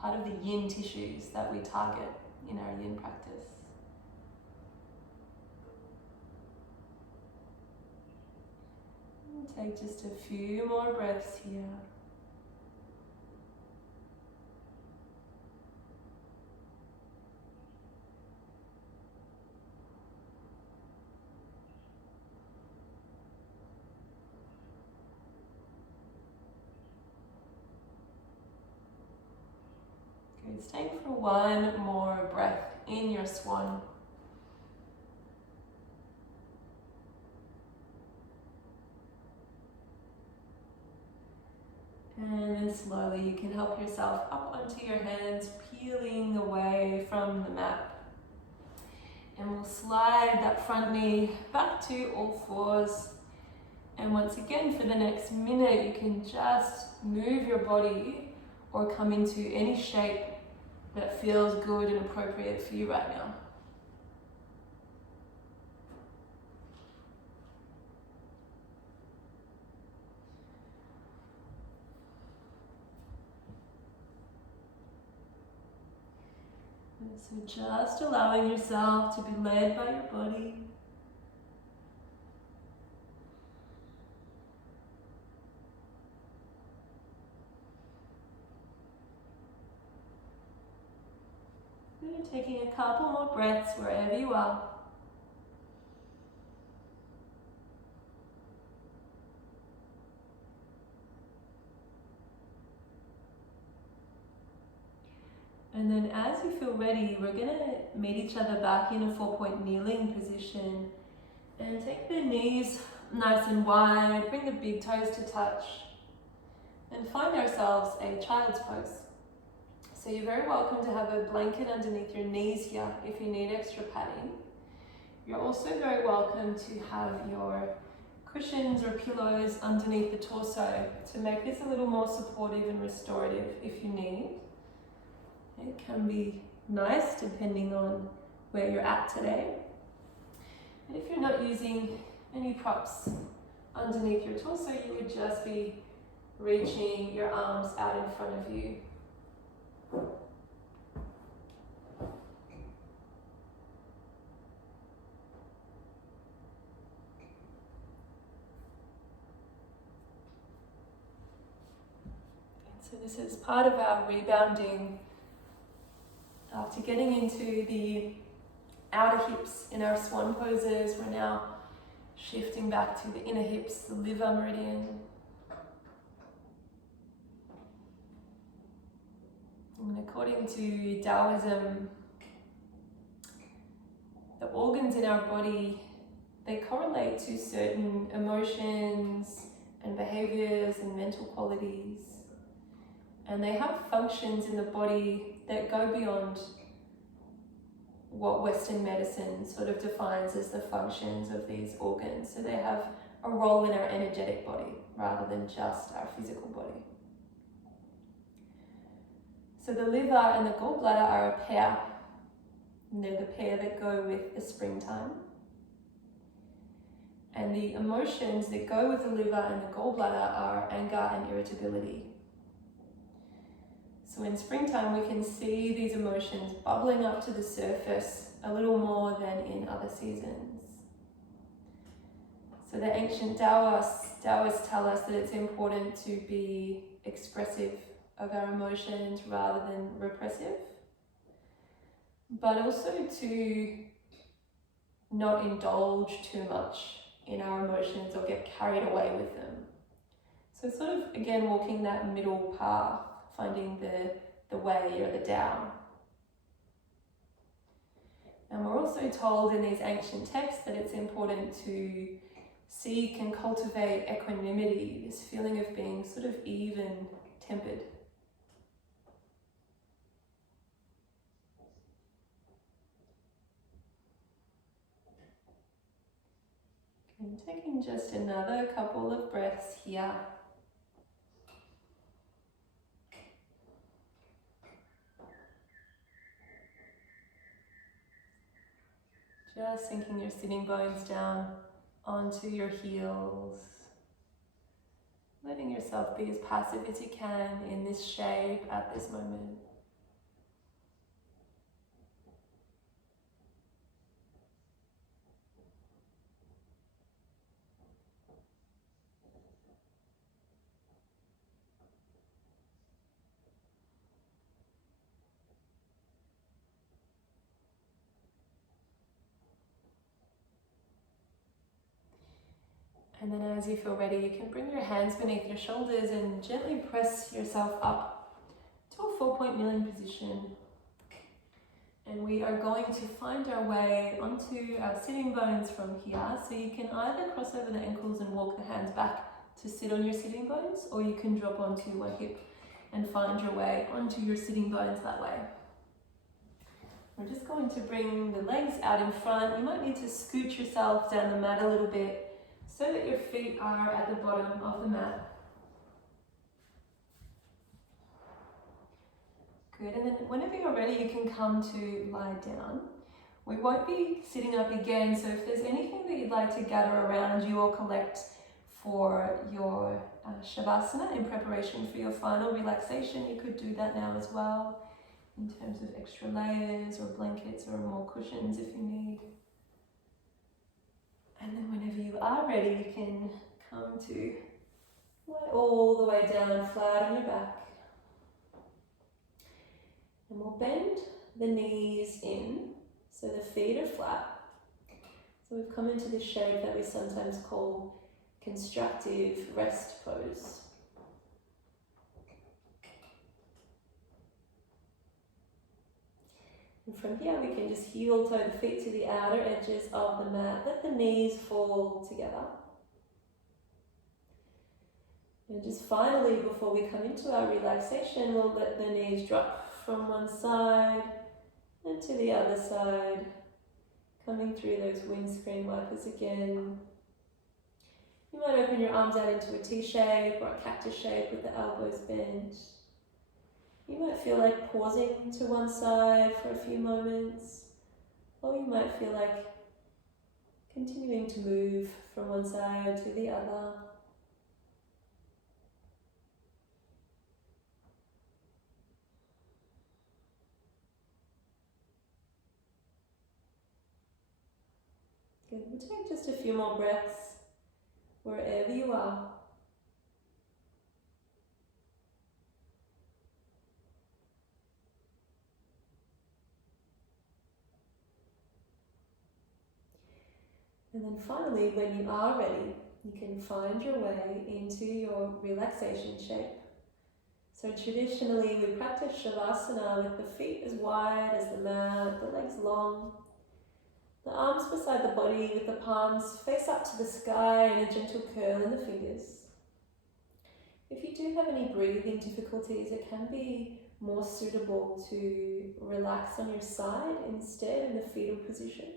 part of the Yin tissues that we target in our Yin practice. And take just a few more breaths here. staying for one more breath in your swan. And then slowly you can help yourself up onto your hands, peeling away from the mat. And we'll slide that front knee back to all fours. And once again, for the next minute, you can just move your body or come into any shape that feels good and appropriate for you right now. So just allowing yourself to be led by your body. You're taking a couple more breaths wherever you are. And then as you feel ready, we're going to meet each other back in a 4-point kneeling position. And take the knees nice and wide, bring the big toes to touch. And find ourselves a child's pose. So you're very welcome to have a blanket underneath your knees here if you need extra padding. You're also very welcome to have your cushions or pillows underneath the torso to make this a little more supportive and restorative if you need. It can be nice depending on where you're at today. And if you're not using any props underneath your torso, you would just be reaching your arms out in front of you. So this is part of our rebounding after getting into the outer hips in our swan poses. We're now shifting back to the inner hips, the liver meridian. And according to Daoism, the organs in our body, they correlate to certain emotions and behaviors and mental qualities. And they have functions in the body that go beyond what Western medicine sort of defines as the functions of these organs. So they have a role in our energetic body rather than just our physical body. So the liver and the gallbladder are a pair. And they're the pair that go with the springtime. And the emotions that go with the liver and the gallbladder are anger and irritability. So in springtime, we can see these emotions bubbling up to the surface a little more than in other seasons. So the ancient Taoists tell us that it's important to be expressive of our emotions rather than repressive, but also to not indulge too much in our emotions or get carried away with them. So sort of, again, walking that middle path, finding the way or the Tao. And we're also told in these ancient texts that it's important to seek and cultivate equanimity, this feeling of being sort of even-tempered. And taking just another couple of breaths here. Just sinking your sitting bones down onto your heels. Letting yourself be as passive as you can in this shape at this moment. And then as you feel ready, you can bring your hands beneath your shoulders and gently press yourself up to a 4-point kneeling position. And we are going to find our way onto our sitting bones from here. So you can either cross over the ankles and walk the hands back to sit on your sitting bones, or you can drop onto one hip and find your way onto your sitting bones that way. We're just going to bring the legs out in front. You might need to scoot yourself down the mat a little bit so that your feet are at the bottom of the mat. Good, and then whenever you're ready, you can come to lie down. We won't be sitting up again, so if there's anything that you'd like to gather around you or collect for your Shavasana in preparation for your final relaxation, you could do that now as well, in terms of extra layers or blankets or more cushions if you need. And then whenever you are ready, you can come to lie all the way down flat on your back. And we'll bend the knees in so the feet are flat. So we've come into this shape that we sometimes call constructive rest pose. And from here we can just heel toe the feet to the outer edges of the mat. Let the knees fall together. And just finally, before we come into our relaxation, we'll let the knees drop from one side and to the other side, coming through those windscreen wipers again. You might open your arms out into a T shape or a cactus shape with the elbows bent. You might feel like pausing to one side for a few moments, or you might feel like continuing to move from one side to the other. Good. We'll take just a few more breaths wherever you are. And then finally, when you are ready, you can find your way into your relaxation shape. So traditionally we practice Shavasana with the feet as wide as the mat, the legs long, the arms beside the body with the palms face up to the sky and a gentle curl in the fingers. If you do have any breathing difficulties, it can be more suitable to relax on your side instead in the fetal position.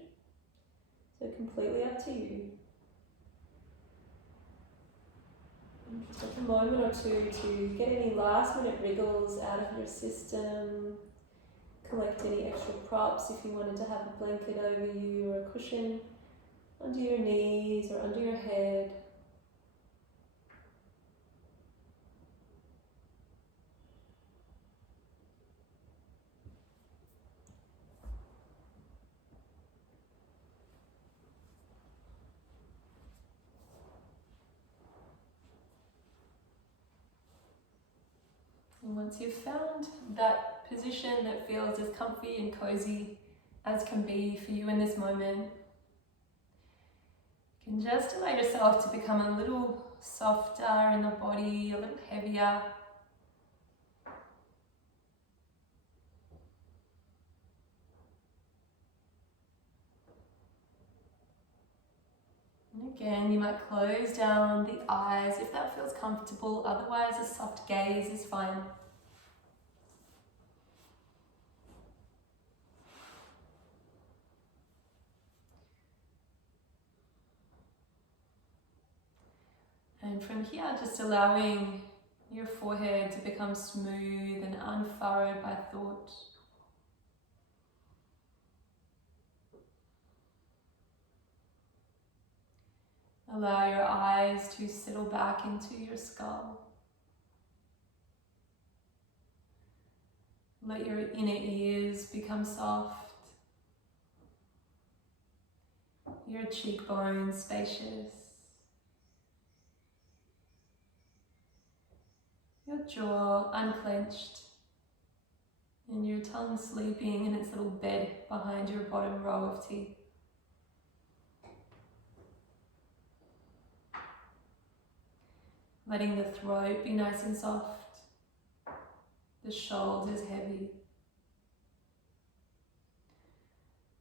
So completely up to you. And just take a moment or two to get any last minute wriggles out of your system. Collect any extra props if you wanted to have a blanket over you or a cushion under your knees or under your head. And once you've found that position that feels as comfy and cozy as can be for you in this moment, you can just allow yourself to become a little softer in the body, a little heavier. And again, you might close down the eyes if that feels comfortable, otherwise a soft gaze is fine. And from here, just allowing your forehead to become smooth and unfurrowed by thought. Allow your eyes to settle back into your skull. Let your inner ears become soft. Your cheekbones spacious. Your jaw unclenched. And your tongue sleeping in its little bed behind your bottom row of teeth. Letting the throat be nice and soft, The shoulders heavy.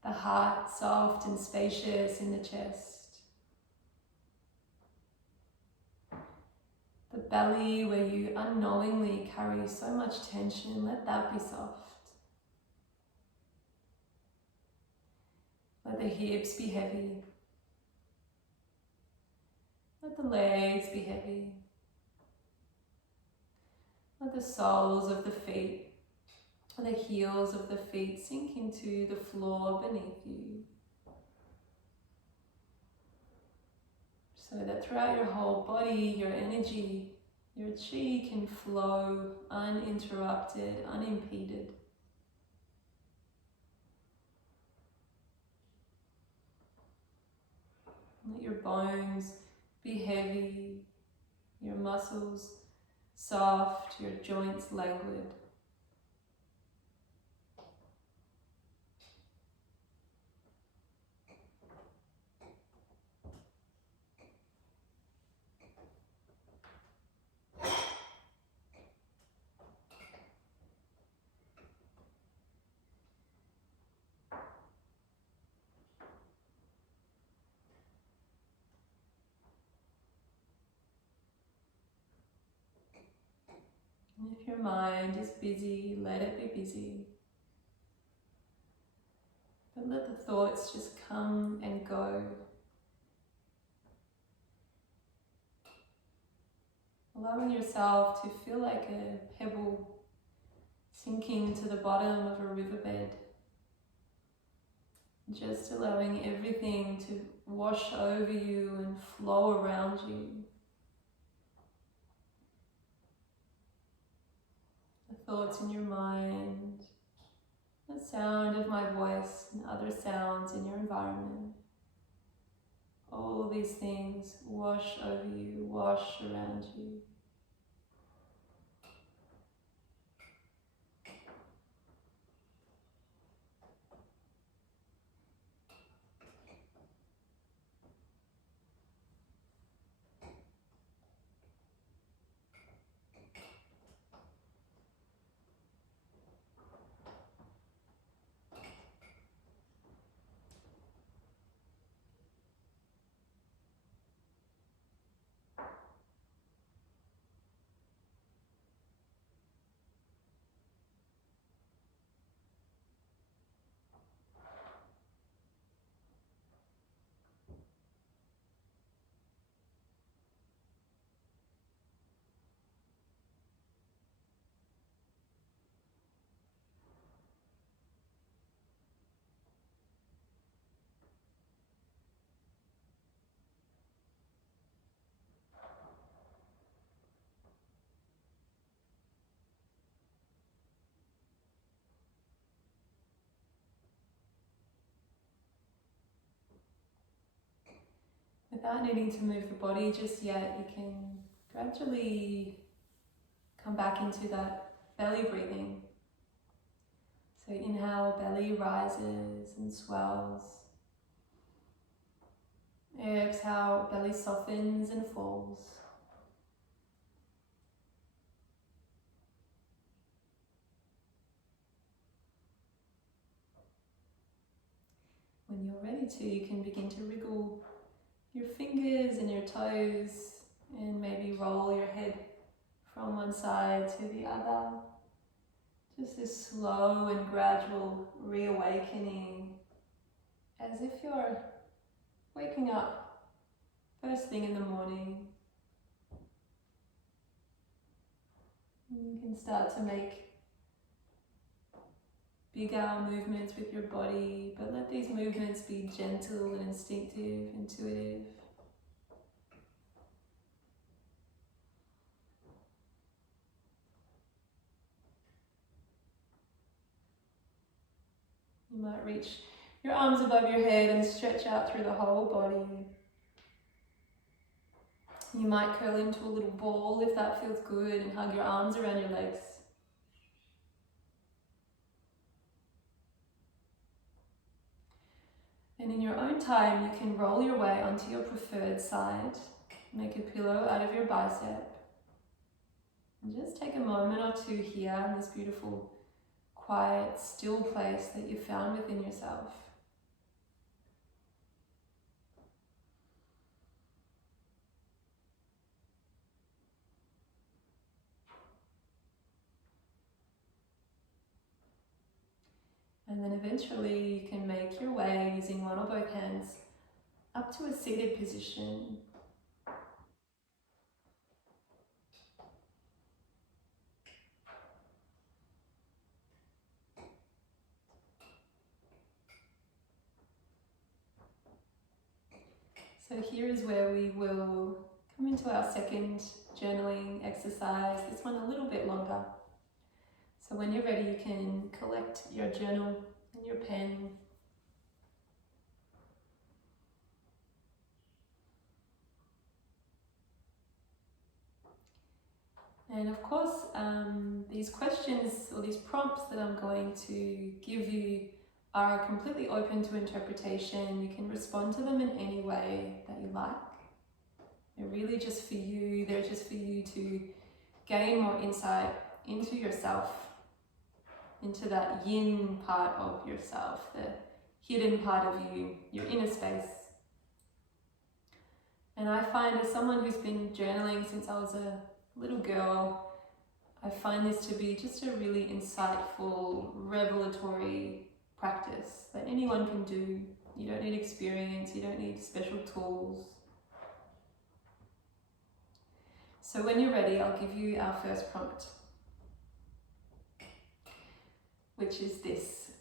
The heart soft and spacious in the chest. The belly where you unknowingly carry so much tension, let that be soft. Let the hips be heavy. Let the legs be heavy. Let the soles of the feet, the heels of the feet sink into the floor beneath you. So that throughout your whole body, your energy, your chi can flow uninterrupted, unimpeded. Let your bones be heavy, your muscles soft, your joints languid. And if your mind is busy, let it be busy. But let the thoughts just come and go. Allowing yourself to feel like a pebble sinking to the bottom of a riverbed. Just allowing everything to wash over you and flow around you. The thoughts in your mind, the sound of my voice and other sounds in your environment. All these things wash over you, wash around you. Without needing to move the body just yet, you can gradually come back into that belly breathing. So inhale, belly rises and swells. Exhale, belly softens and falls. When you're ready to, you can begin to wriggle your fingers and your toes and maybe roll your head from one side to the other. Just this slow and gradual reawakening, as if you're waking up first thing in the morning. You can start to make big arm movements with your body, but let these movements be gentle and instinctive, intuitive. You might reach your arms above your head and stretch out through the whole body. You might curl into a little ball if that feels good and hug your arms around your legs. And in your own time, you can roll your way onto your preferred side. Make a pillow out of your bicep. And just take a moment or two here in this beautiful, quiet, still place that you found within yourself. And then eventually you can make your way using one or both hands up to a seated position. So here is where we will come into our second journaling exercise, this one a little bit longer. So when you're ready, you can collect your journal and your pen. And of course, these questions or these prompts that I'm going to give you are completely open to interpretation. You can respond to them in any way that you like. They're really just for you. They're just for you to gain more insight into yourself, into that yin part of yourself, the hidden part of you, your inner space. And I find, as someone who's been journaling since I was a little girl, I find this to be just a really insightful, revelatory practice that anyone can do. You don't need experience, you don't need special tools. So when you're ready, I'll give you our first prompt, which is this.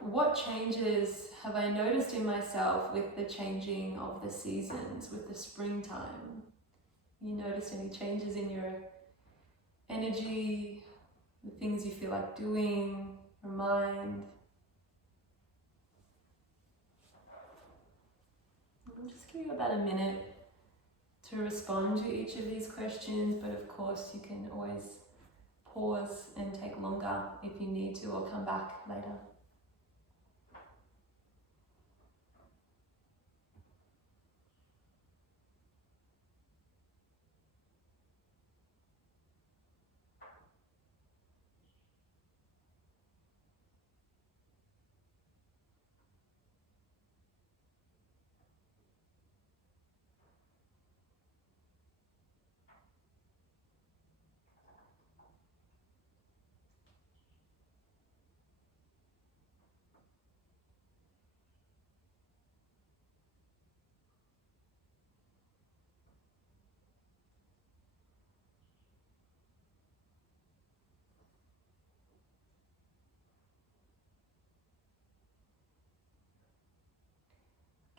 What changes have I noticed in myself with the changing of the seasons, with the springtime? You notice any changes in your energy, the things you feel like doing, or mind? I'll just give you about a minute to respond to each of these questions, but of course you can always pause and take longer if you need to, or come back later.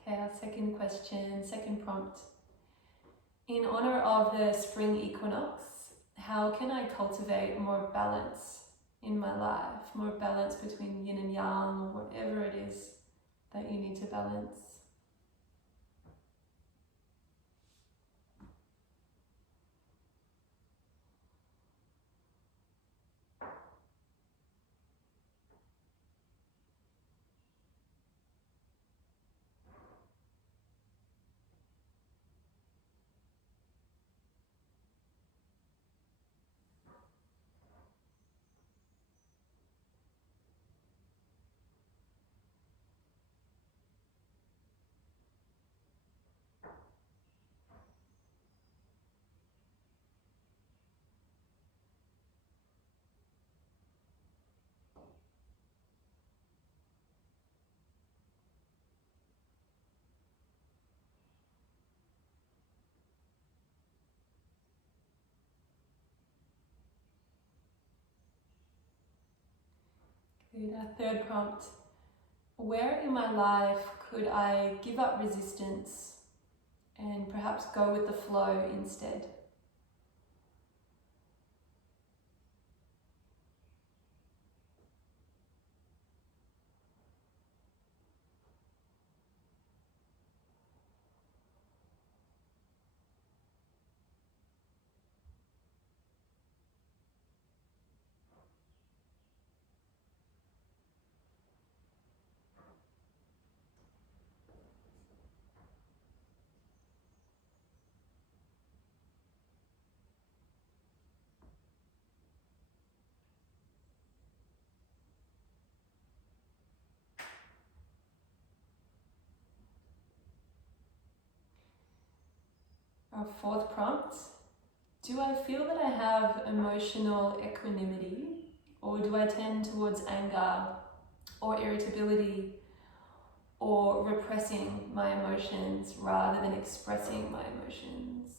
Okay, our second question, second prompt. In honor of the spring equinox, how can I cultivate more balance in my life? More balance between yin and yang, or whatever it is that you need to balance. Good. Our third prompt. Where in my life could I give up resistance and perhaps go with the flow instead? Our fourth prompt: do I feel that I have emotional equanimity, or do I tend towards anger or irritability or repressing my emotions rather than expressing my emotions?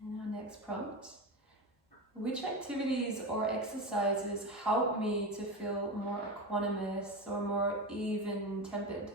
And our next prompt: which activities or exercises help me to feel more equanimous or more even-tempered?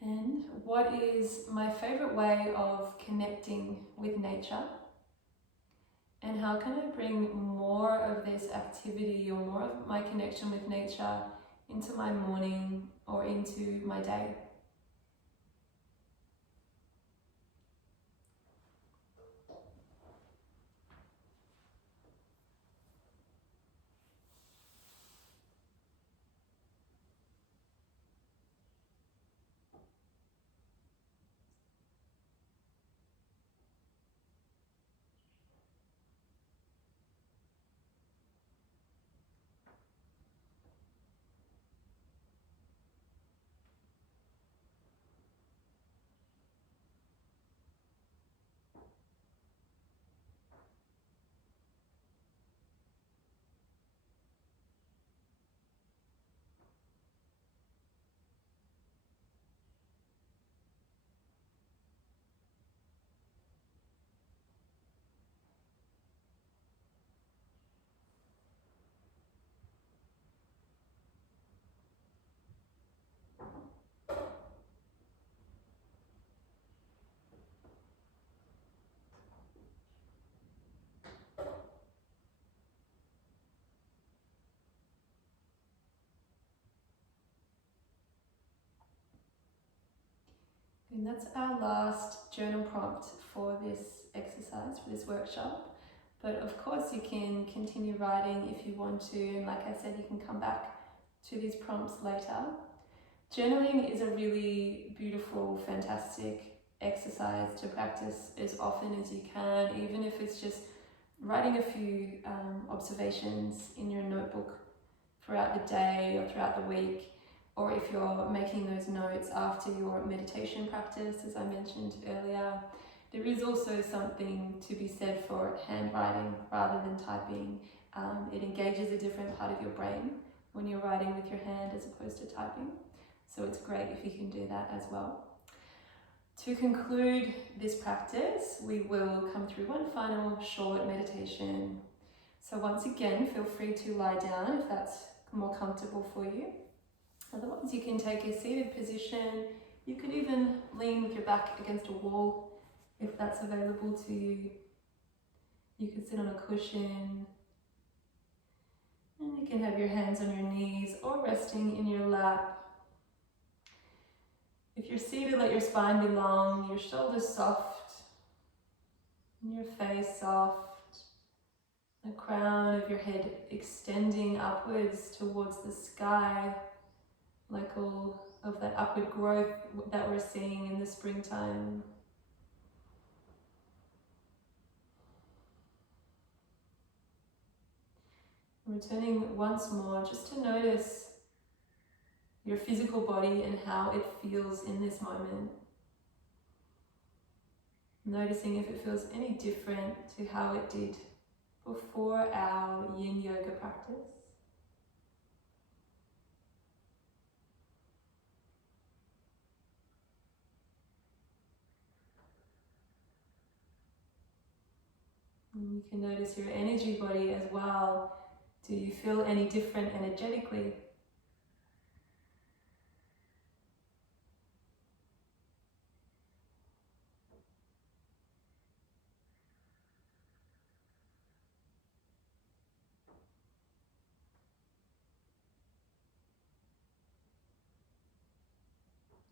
And what is my favorite way of connecting with nature? And how can I bring more of this activity or more of my connection with nature into my morning or into my day? And that's our last journal prompt for this exercise, for this workshop. But of course you can continue writing if you want to, and like I said, you can come back to these prompts later. Journaling is a really beautiful, fantastic exercise to practice as often as you can, even if it's just writing a few observations in your notebook throughout the day or throughout the week, or if you're making those notes after your meditation practice, as I mentioned earlier. There is also something to be said for handwriting rather than typing. It engages a different part of your brain when you're writing with your hand as opposed to typing. So it's great if you can do that as well. To conclude this practice, we will come through one final short meditation. So once again, feel free to lie down if that's more comfortable for you. Otherwise, you can take a seated position. You could even lean with your back against a wall if that's available to you. You could sit on a cushion. And you can have your hands on your knees or resting in your lap. If you're seated, let your spine be long, your shoulders soft, and your face soft. The crown of your head extending upwards towards the sky, like all of that upward growth that we're seeing in the springtime. Returning once more just to notice your physical body and how it feels in this moment. Noticing if it feels any different to how it did before our Yin Yoga practice. And you can notice your energy body as well. Do you feel any different energetically?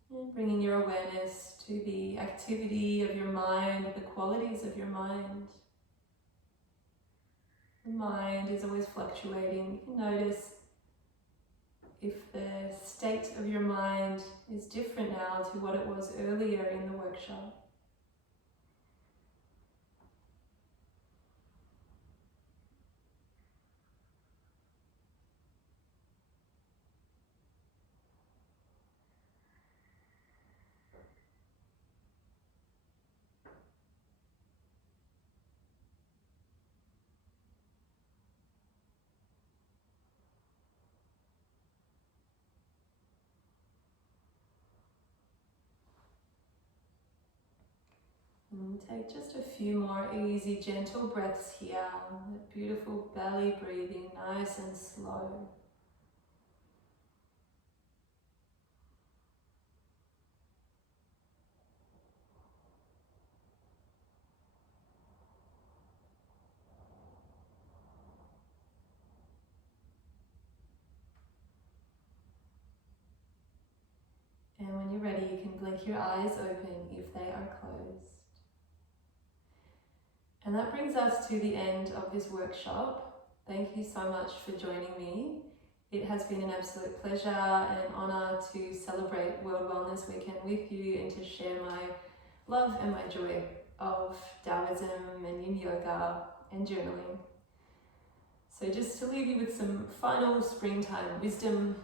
And bringing your awareness to the activity of your mind, the qualities of your mind. The mind is always fluctuating. You can notice if the state of your mind is different now to what it was earlier in the workshop. And take just a few more easy, gentle breaths here. That beautiful belly breathing, nice and slow. And when you're ready, you can blink your eyes open if they are closed. And that brings us to the end of this workshop. Thank you so much for joining me. It has been an absolute pleasure and an honour to celebrate World Wellness Weekend with you and to share my love and my joy of Daoism and Yin Yoga and journaling. So just to leave you with some final springtime wisdom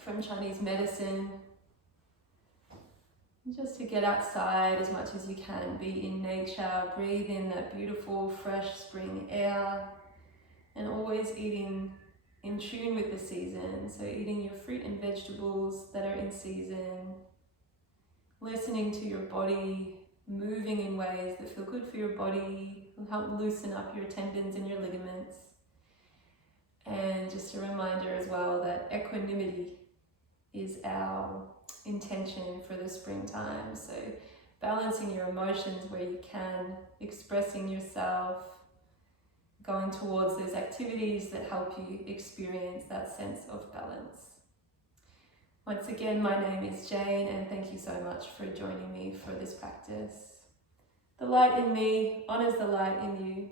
from Chinese medicine. Just to get outside as much as you can, be in nature, breathe in that beautiful fresh spring air, and always eating in tune with the season. So eating your fruit and vegetables that are in season, listening to your body, moving in ways that feel good for your body, will help loosen up your tendons and your ligaments. And just a reminder as well that equanimity is our intention for the springtime. So balancing your emotions where you can, expressing yourself, going towards those activities that help you experience that sense of balance. Once again, my name is Jane, and thank you so much for joining me for this practice. The light in me honors the light in you.